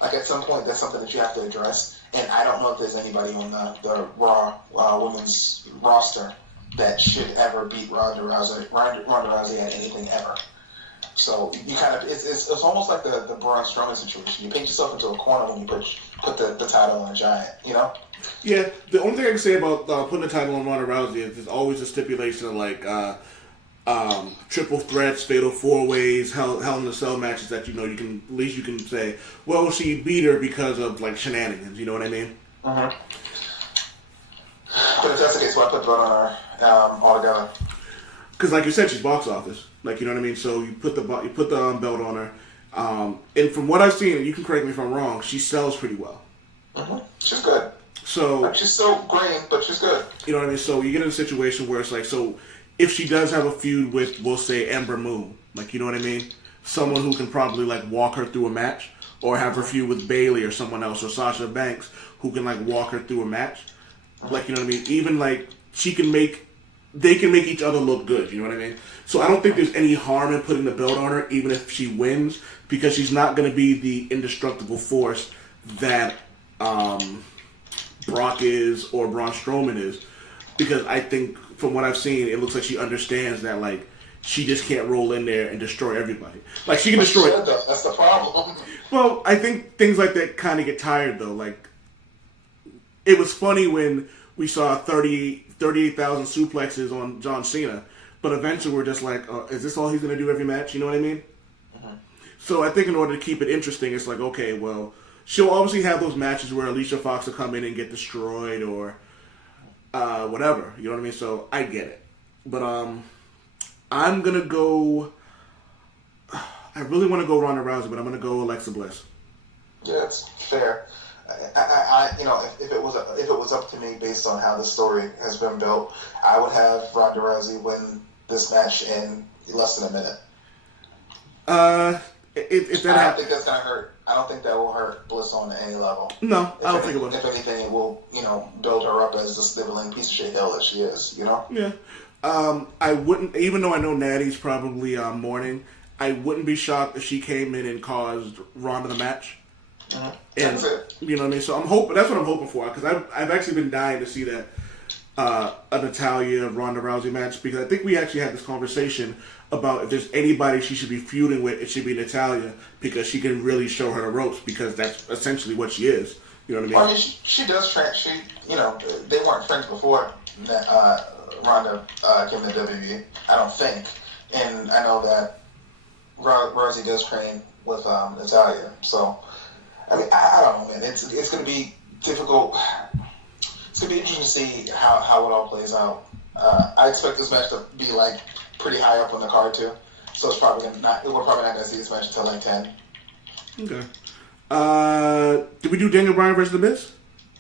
Like, at some point, that's something that you have to address. And I don't know if there's anybody on the Raw women's roster that should ever beat Ronda Rousey at anything ever. So you kind of, it's almost like the Braun Strowman situation. You paint yourself into a corner when you put the title on a giant, Yeah, the only thing I can say about putting the title on Ronda Rousey is there's always a stipulation of like triple threats, fatal four ways, hell in a cell matches that you can at least you can say, well, she beat her because of like shenanigans. You know what I mean? But if that's the case, why put the belt on her altogether? Because, like you said, she's box office. Like, you know what I mean? So you put the belt on her, and from what I've seen, and you can correct me if I'm wrong, she sells pretty well. She's good. So she's still green, but she's good. You know what I mean? So you get in a situation where it's like, so if she does have a feud with, we'll say, Ember Moon, like, you know what I mean? Someone who can probably like walk her through a match, or have her feud with Bayley or someone else, or Sasha Banks, who can like walk her through a match. Like, you know what I mean? Even like they can make each other look good. You know what I mean? So I don't think there's any harm in putting the belt on her, even if she wins, because she's not going to be the indestructible force that Brock is or Braun Strowman is. Because I think, from what I've seen, it looks like she understands that, like, she just can't roll in there and destroy everybody. Like, she can destroy... That's the problem. Well, I think things like that kind of get tired, though. Like, it was funny when we saw 38,000 suplexes on John Cena, but eventually we're just like, is this all he's going to do every match? You know what I mean? Mm-hmm. So I think in order to keep it interesting, it's like, okay, well, she'll obviously have those matches where Alicia Fox will come in and get destroyed or whatever. You know what I mean? So I get it. But I'm going to go... I really want to go Ronda Rousey, but I'm going to go Alexa Bliss. Yeah, it's fair. I if it was up to me based on how the story has been built, I would have Ronda Rousey win this match in less than a minute. I don't think that's gonna hurt. I don't think that will hurt Bliss on any level. No, I don't think it will. If anything, it will build her up as the sniveling piece of shit hell that she is. Yeah. I wouldn't, even though I know Natty's probably mourning, I wouldn't be shocked if she came in and caused Ronda the match. Mm-hmm. And you know what I mean. So I'm hoping that's what I'm hoping for, because I've actually been dying to see that a Natalya Ronda Rousey match, because I think we actually had this conversation about if there's anybody she should be feuding with, it should be Natalya, because she can really show her the ropes, because that's essentially what she is. You know what I mean? Well, I mean, she does train. They weren't friends before Ronda came to WWE. I don't think, and I know that Rousey does train with Natalya. So, I mean, I don't know, man. It's going to be difficult. It's going to be interesting to see how it all plays out. I expect this match to be like pretty high up on the card too. So we're probably not going to see this match until like 10. Okay. Did we do Daniel Bryan versus The Miz?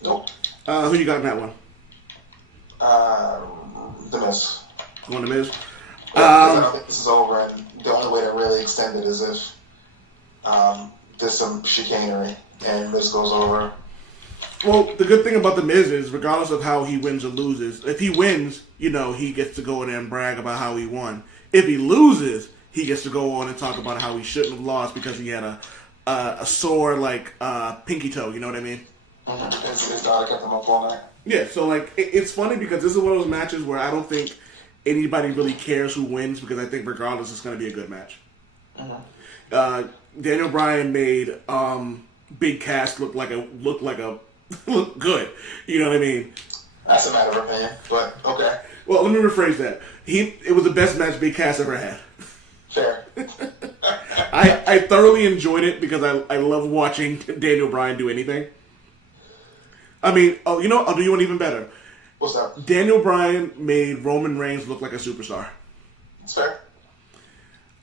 Nope. Who you got in that one? The Miz. Going The Miz? I don't think this is over, and the only way to really extend it is if there's some chicanery and Miz goes over. Well, the good thing about The Miz is, regardless of how he wins or loses, if he wins, he gets to go in there and brag about how he won. If he loses, he gets to go on and talk about how he shouldn't have lost because he had a sore, pinky toe, you know what I mean? Mm-hmm. His daughter kept him up all night. Yeah, so, it's funny because this is one of those matches where I don't think anybody really cares who wins, because I think regardless, it's going to be a good match. Mm-hmm. Daniel Bryan made Big Cass look good. You know what I mean? That's a matter of opinion, but okay. Well, let me rephrase that. It was the best match Big Cass ever had. Fair. I thoroughly enjoyed it because I love watching Daniel Bryan do anything. I mean, I'll do you one even better. What's up? Daniel Bryan made Roman Reigns look like a superstar. That's fair.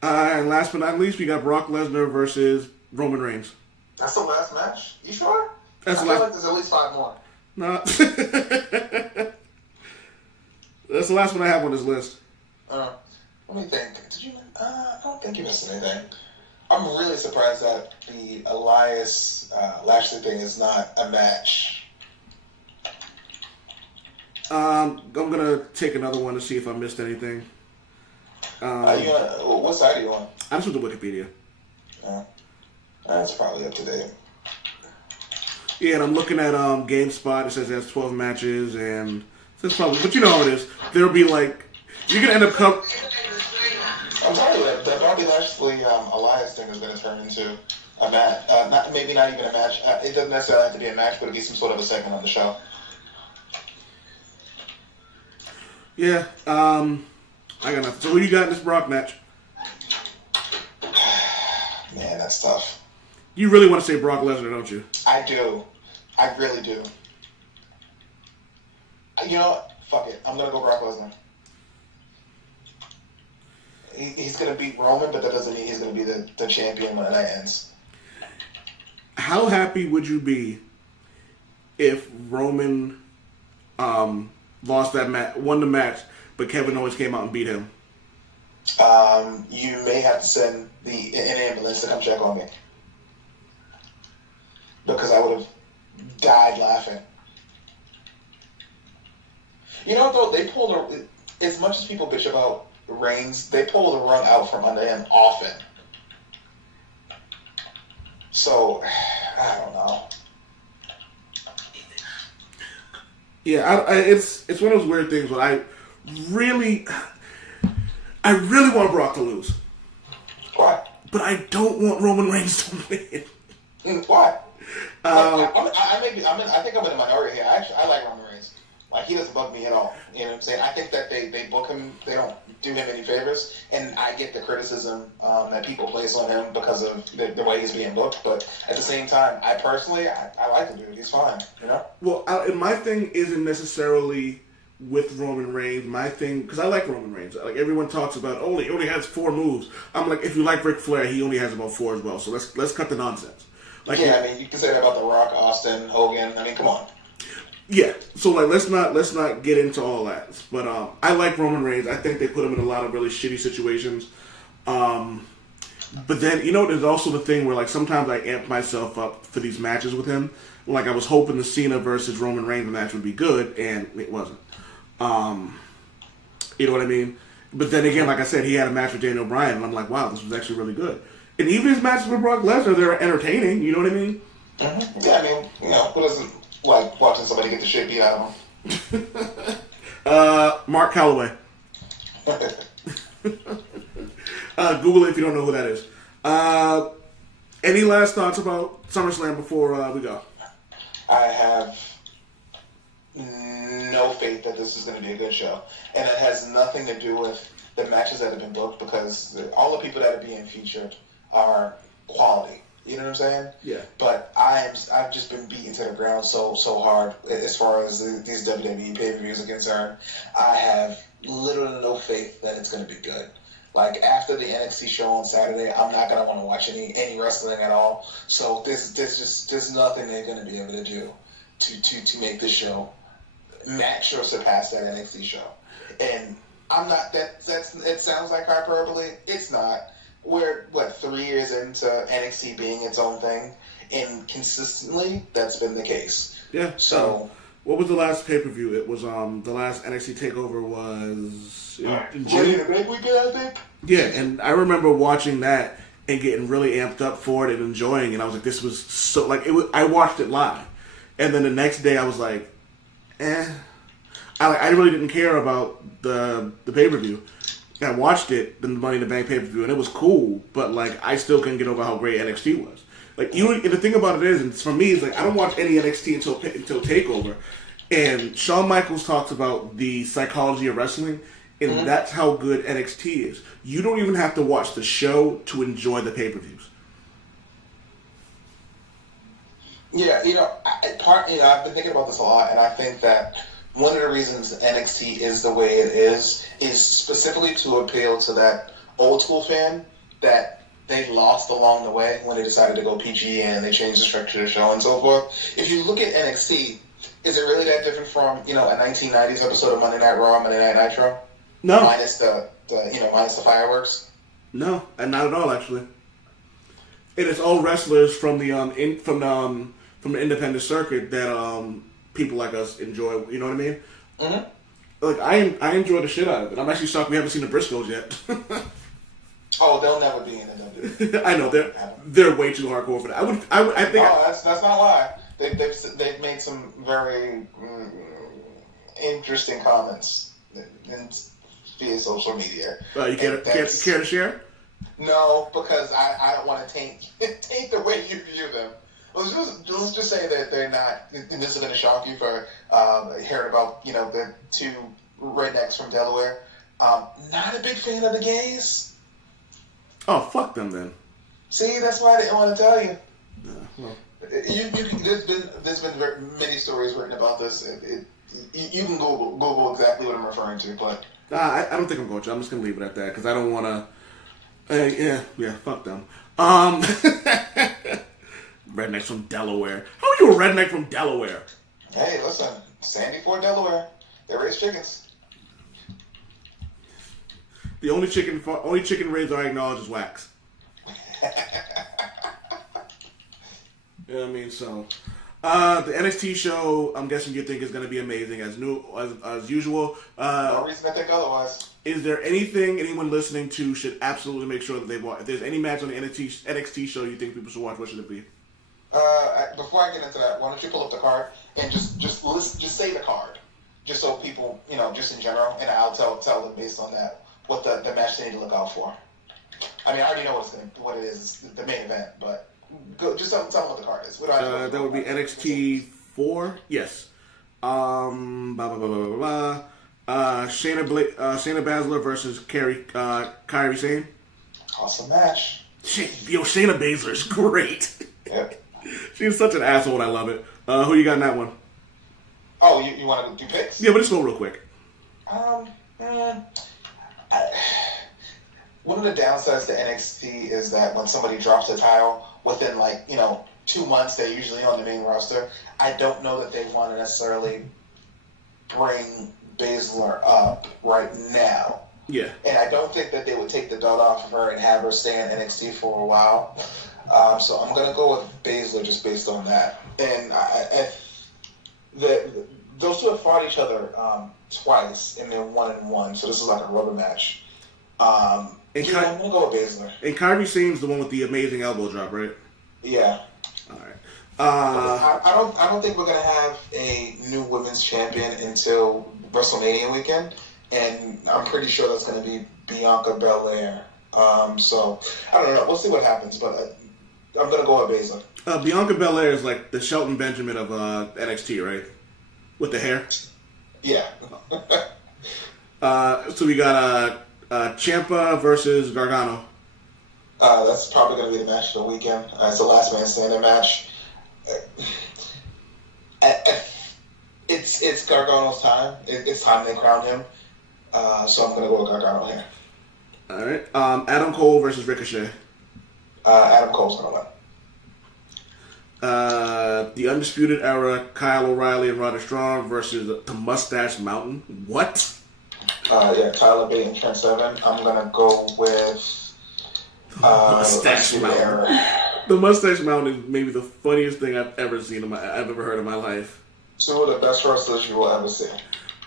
And last but not least, we got Brock Lesnar versus Roman Reigns. That's the last match? You sure? That's I feel like there's at least 5 more. No. That's the last one I have on this list. Let me think. I don't think you missed anything. I'm really surprised that the Elias Lashley thing is not a match. I'm gonna take another one to see if I missed anything. What side are you on? I'm just with the Wikipedia. That's probably up to date. Yeah, and I'm looking at GameSpot. It says it has 12 matches, and that's probably. But you know how it is. There'll be you're gonna end up I'm telling you that Bobby Lashley Elias thing is gonna turn into a match. Not even a match. It doesn't necessarily have to be a match, but it'll be some sort of a segment on the show. Yeah. I got nothing. So who you got in this Brock match? Man, that's tough. You really want to say Brock Lesnar, don't you? I do. I really do. You know what? Fuck it. I'm going to go Brock Lesnar. He's going to beat Roman, but that doesn't mean he's going to be the champion when the night ends. How happy would you be if Roman lost that match, won the match, but Kevin Owens came out and beat him? You may have to send an ambulance to come check on me. Because I would have died laughing. You know, though, they pulled as much as people bitch about Reigns, they pull the rug out from under him often. So, I don't know. Yeah, it's one of those weird things where I really want Brock to lose. Why? But I don't want Roman Reigns to win. Why? I think I'm in a minority here. I like Roman Reigns. Like, he doesn't bug me at all. You know what I'm saying? I think that they book him, they don't do him any favors, and I get the criticism that people place on him because of the way he's being booked, but at the same time, I personally, I like the dude. He's fine, you know? Well, and my thing isn't necessarily with Roman Reigns. My thing, because I like Roman Reigns. Like, everyone talks about, he only has 4 moves. I'm like, if you like Ric Flair, he only has about 4 as well, so let's cut the nonsense. Like, yeah, I mean, you can say that about The Rock, Austin, Hogan. I mean, come on. Yeah, so like let's not get into all that. But I like Roman Reigns. I think they put him in a lot of really shitty situations. But then there's also the thing where like sometimes I amp myself up for these matches with him. Like I was hoping the Cena versus Roman Reigns match would be good, and it wasn't. You know what I mean? But then again, like I said, he had a match with Daniel Bryan, and I'm like, wow, this was actually really good. And even his matches with Brock Lesnar, they're entertaining. You know what I mean? Mm-hmm. Yeah, I mean, who doesn't like watching somebody get the shit beat out of them? Mark Calloway. Google it if you don't know who that is. Any last thoughts about SummerSlam before we go? I have no faith that this is going to be a good show. And it has nothing to do with the matches that have been booked, because all the people that are being featured are quality. You know what I'm saying? Yeah. But I've just been beaten to the ground so hard as far as these WWE pay-per-views are concerned. I have literally no faith that it's going to be good. Like, after the NXT show on Saturday, I'm not going to want to watch any wrestling at all. So there's nothing they're going to be able to do to make this show match or surpass that NXT show. And I'm not, it sounds like hyperbole. It's not. We're, 3 years into NXT being its own thing, and consistently, that's been the case. Yeah. So, what was the last pay-per-view? It was, the last NXT TakeOver was in June. June. I think? Yeah, and I remember watching that and getting really amped up for it and enjoying it. And I was like, this was so, like, I watched it live. And then the next day I was like, I really didn't care about the pay-per-view. I watched it, the Money in the Bank pay-per-view, and it was cool, but, like, I still couldn't get over how great NXT was. Like, the thing about it is, and for me, is like, I don't watch any NXT until TakeOver, and Shawn Michaels talks about the psychology of wrestling, and that's how good NXT is. You don't even have to watch the show to enjoy the pay-per-views. Yeah, I've been thinking about this a lot, and I think that one of the reasons NXT is the way it is specifically to appeal to that old school fan that they lost along the way when they decided to go PG and they changed the structure of the show and so forth. If you look at NXT, is it really that different from, a 1990s episode of Monday Night Raw, Monday Night Nitro? No. Minus minus the fireworks? No, and not at all, actually. And it's all wrestlers from the from the independent circuit that people like us enjoy. You know what I mean? Mm-hmm. Like I enjoy the shit out of it. I'm actually shocked we haven't seen the Briscoes yet. Oh, they'll never be in it. I know they're way too hardcore for that. I think. Oh, that's not why. They've made some very interesting comments via social media. You care to share? No, because I don't want to taint the way you view them. Let's just say that they're not. And this is going to shock you for hearing about the two rednecks from Delaware. Not a big fan of the gays. Oh, fuck them then. See, that's why I didn't want to tell you. Well. There's been many stories written about this. You can Google exactly what I'm referring to, but I don't think I'm going to. I'm just going to leave it at that because I don't want to. Yeah, fuck them. Rednecks from Delaware. How are you a redneck from Delaware? Hey, listen, Sandy Ford, Delaware. They raise chickens. The only chicken raised I acknowledge is wax. You know what I mean? So, the NXT show, I'm guessing you think is going to be amazing as usual. No reason to think otherwise. Is there anything anyone listening to should absolutely make sure that they watch? If there's any match on the NXT show you think people should watch, what should it be? Before I get into that, why don't you pull up the card and just say the card, just so people, just in general, and I'll tell them based on that what the match they need to look out for. I mean, I already know what it is, the main event, but just tell them what the card is. That would be NXT 4, yes. Blah, blah, blah, blah, blah, blah. Shayna Baszler versus Kairi Sane. Awesome match. Shayna Baszler is great. Yep. She's such an asshole and I love it. Who you got in that one? Oh, you want to do picks? Yeah, but just go real quick. One of the downsides to NXT is that when somebody drops a title within 2 months, they're usually on the main roster. I don't know that they want to necessarily bring Baszler up right now. Yeah. And I don't think that they would take the belt off of her and have her stay in NXT for a while. So I'm going to go with Baszler just based on that. And those two have fought each other twice, and they're 1-1. So this is like a rubber match. I'm going to go with Baszler. And Kairi Sane's the one with the amazing elbow drop, right? Yeah. All right. I don't think we're going to have a new women's champion until WrestleMania weekend. And I'm pretty sure that's going to be Bianca Belair. So, I don't know. We'll see what happens, but I'm going to go with Baszler. Bianca Belair is like the Shelton Benjamin of NXT, right? With the hair? Yeah. So we got Ciampa versus Gargano. That's probably going to be the match of the weekend. It's a last man standing match. It's Gargano's time. It's time they crown him. So I'm going to go with Gargano here. All right. Adam Cole versus Ricochet. Adam Cole's going to win. The Undisputed Era, Kyle O'Reilly and Roderick Strong versus the Mustache Mountain. What? Tyler Bate and Trent Seven. I'm going to go with Mustache Mountain. The Mustache Mountain is maybe the funniest thing I've ever seen I've ever heard in my life. Two of the best wrestlers you will ever see.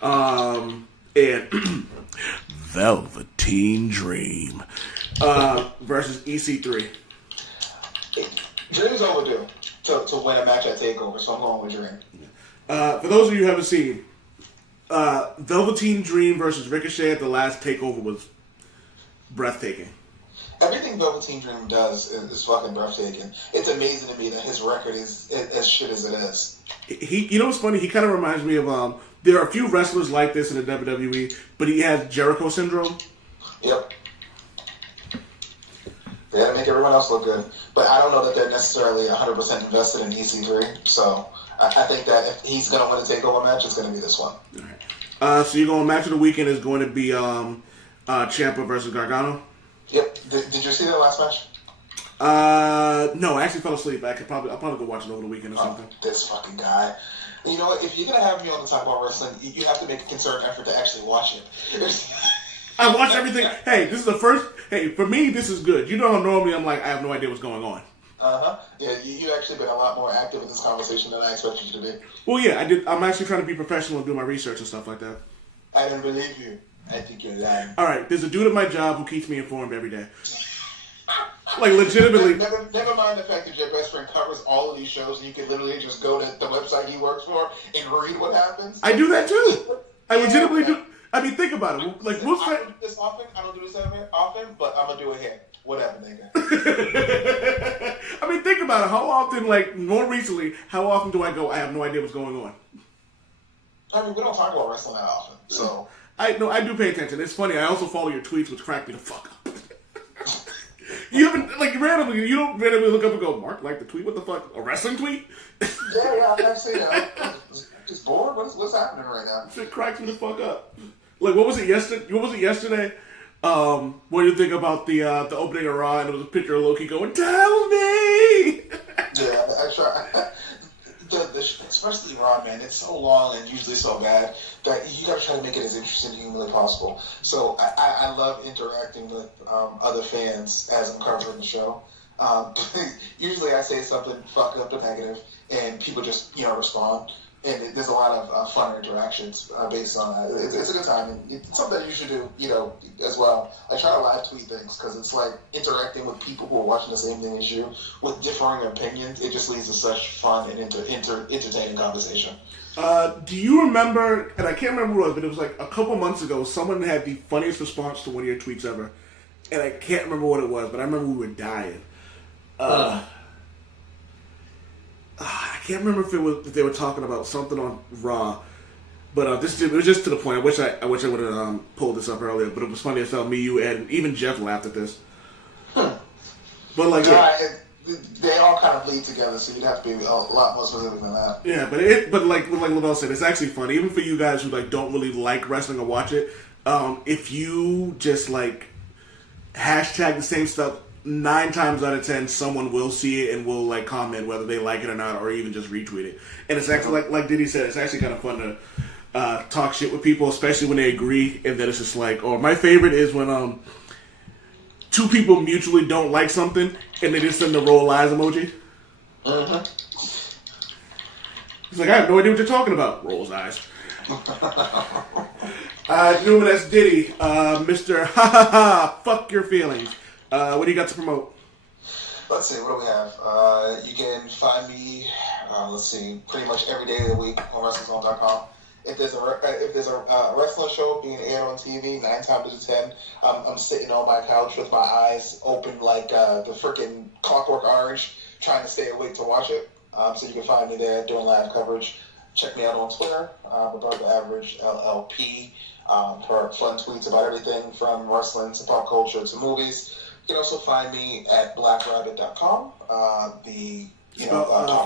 And Velveteen Dream versus EC3. Dream's overdue to win a match at TakeOver, so I'm going with Dream. For those of you who haven't seen, Velveteen Dream versus Ricochet at the last TakeOver was breathtaking. Everything Velveteen Dream does is fucking breathtaking. It's amazing to me that his record is as shit as it is. You know what's funny? He kind of reminds me of there are a few wrestlers like this in the WWE, but he has Jericho syndrome. Yep. They had to make everyone else look good. But I don't know that they're necessarily 100% invested in EC3. So I think that if he's going to win a TakeOver match, it's going to be this one. All right. So you're going match of the weekend is going to be Ciampa versus Gargano? Yep. Did you see that last match? No, I actually fell asleep. I'll probably go watch it over the weekend or something. This fucking guy. You know what? If you're going to have me on the Talk About Wrestling, you have to make a concerted effort to actually watch it. I watch everything. Hey, this is the first. Hey, for me, this is good. You know how normally I'm like, I have no idea what's going on. Yeah, you actually been a lot more active in this conversation than I expected you to be. Well, yeah, I did. I'm actually trying to be professional and do my research and stuff like that. I didn't believe you. I think you're lying. All right, there's a dude at my job who keeps me informed every day. Like, legitimately. Never mind the fact that your best friend covers all of these shows and you can literally just go to the website he works for and read what happens. I do that too. I legitimately do. I mean, think about it. Like, we'll say. I don't do this often. I don't do this often, but I'm gonna do it here. Whatever, nigga. I mean, think about it. How often, like, more recently, how often do I go, I have no idea what's going on? I mean, we don't talk about wrestling that often, so. I do pay attention. It's funny. I also follow your tweets, which crack me the fuck up. You haven't, like, randomly, you don't randomly look up and go, Mark, like the tweet? What the fuck? A wrestling tweet? Yeah, I've seen it. I'm just bored. What's happening right now? It cracks me the fuck up. Like, what was it yesterday? What do you think about the opening of Raw, and it was a picture of Loki going, "Tell me." Yeah, I try. Especially Raw, man, it's so long and usually so bad that you gotta try to make it as interesting as humanly possible. So I love interacting with other fans as I'm covering the show. Usually I say something fucked up or negative, and people just respond. And there's a lot of fun interactions based on that. It's a good time, and it's something that you should do, as well. I try to live tweet things because it's like interacting with people who are watching the same thing as you with differing opinions. It just leads to such fun and entertaining conversation. Do you remember? And I can't remember who it was, but it was like a couple months ago. Someone had the funniest response to one of your tweets ever, and I can't remember what it was, but I remember we were dying. I can't remember if they were talking about something on Raw, But it was just to the point. I wish I would have pulled this up earlier, but it was funny as hell. Me, you, and even Jeff laughed at this. But like, they all kind of lead together, so you'd have to be a lot more specific than that. Yeah, but like Lovell said, it's actually funny, even for you guys who like don't really like wrestling or watch it. If you just like hashtag the same stuff, 9 times out of 10, someone will see it and will like comment whether they like it or not, or even just retweet it. And it's actually like Diddy said, it's actually kind of fun to talk shit with people, especially when they agree. And then it's just like, or my favorite is when 2 people mutually don't like something and they just send the roll eyes emoji. It's like, I have no idea what you're talking about. Rolls eyes. Newman, that's Diddy. Mr. Ha ha ha, fuck your feelings. What do you got to promote? Let's see, what do we have? You can find me, pretty much every day of the week on WrestleZone.com. If there's a wrestling show being aired on TV, 9 times out of 10, I'm sitting on my couch with my eyes open like the freaking Clockwork Orange, trying to stay awake to watch it. So you can find me there doing live coverage. Check me out on Twitter, Above the Average LLP, for fun tweets about everything from wrestling to pop culture to movies. You can also find me at blackrabbit.com, pop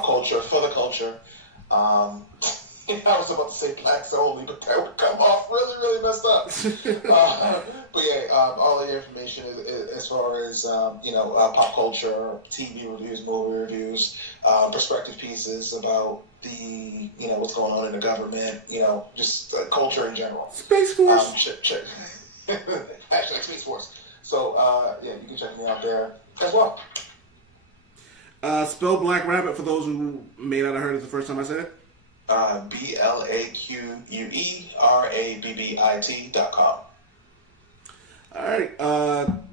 culture for the culture. I was about to say blacks only, but that would come off really, really messed up. But yeah, all the information is as far as pop culture, TV reviews, movie reviews, perspective pieces about the what's going on in the government, just culture in general. Space Force. Hashtag Space Force. So you can check me out there as well. Spell Black Rabbit for those who may not have heard it the first time I said it. BLAQUERABBIT.com. All right.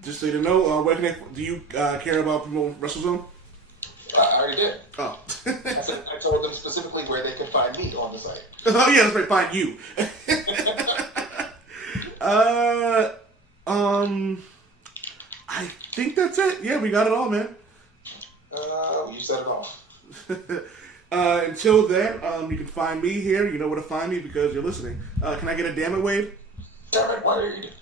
Just so you know, where can do you care about promoting Wrestle Zone? I already did. Oh. I told them specifically where they could find me on the site. Oh yeah, that's right. Find you. I think that's it. Yeah, we got it all, man. You said it all. Until then, you can find me here. You know where to find me because you're listening. Can I get a damn it wave? Damn it, Wade.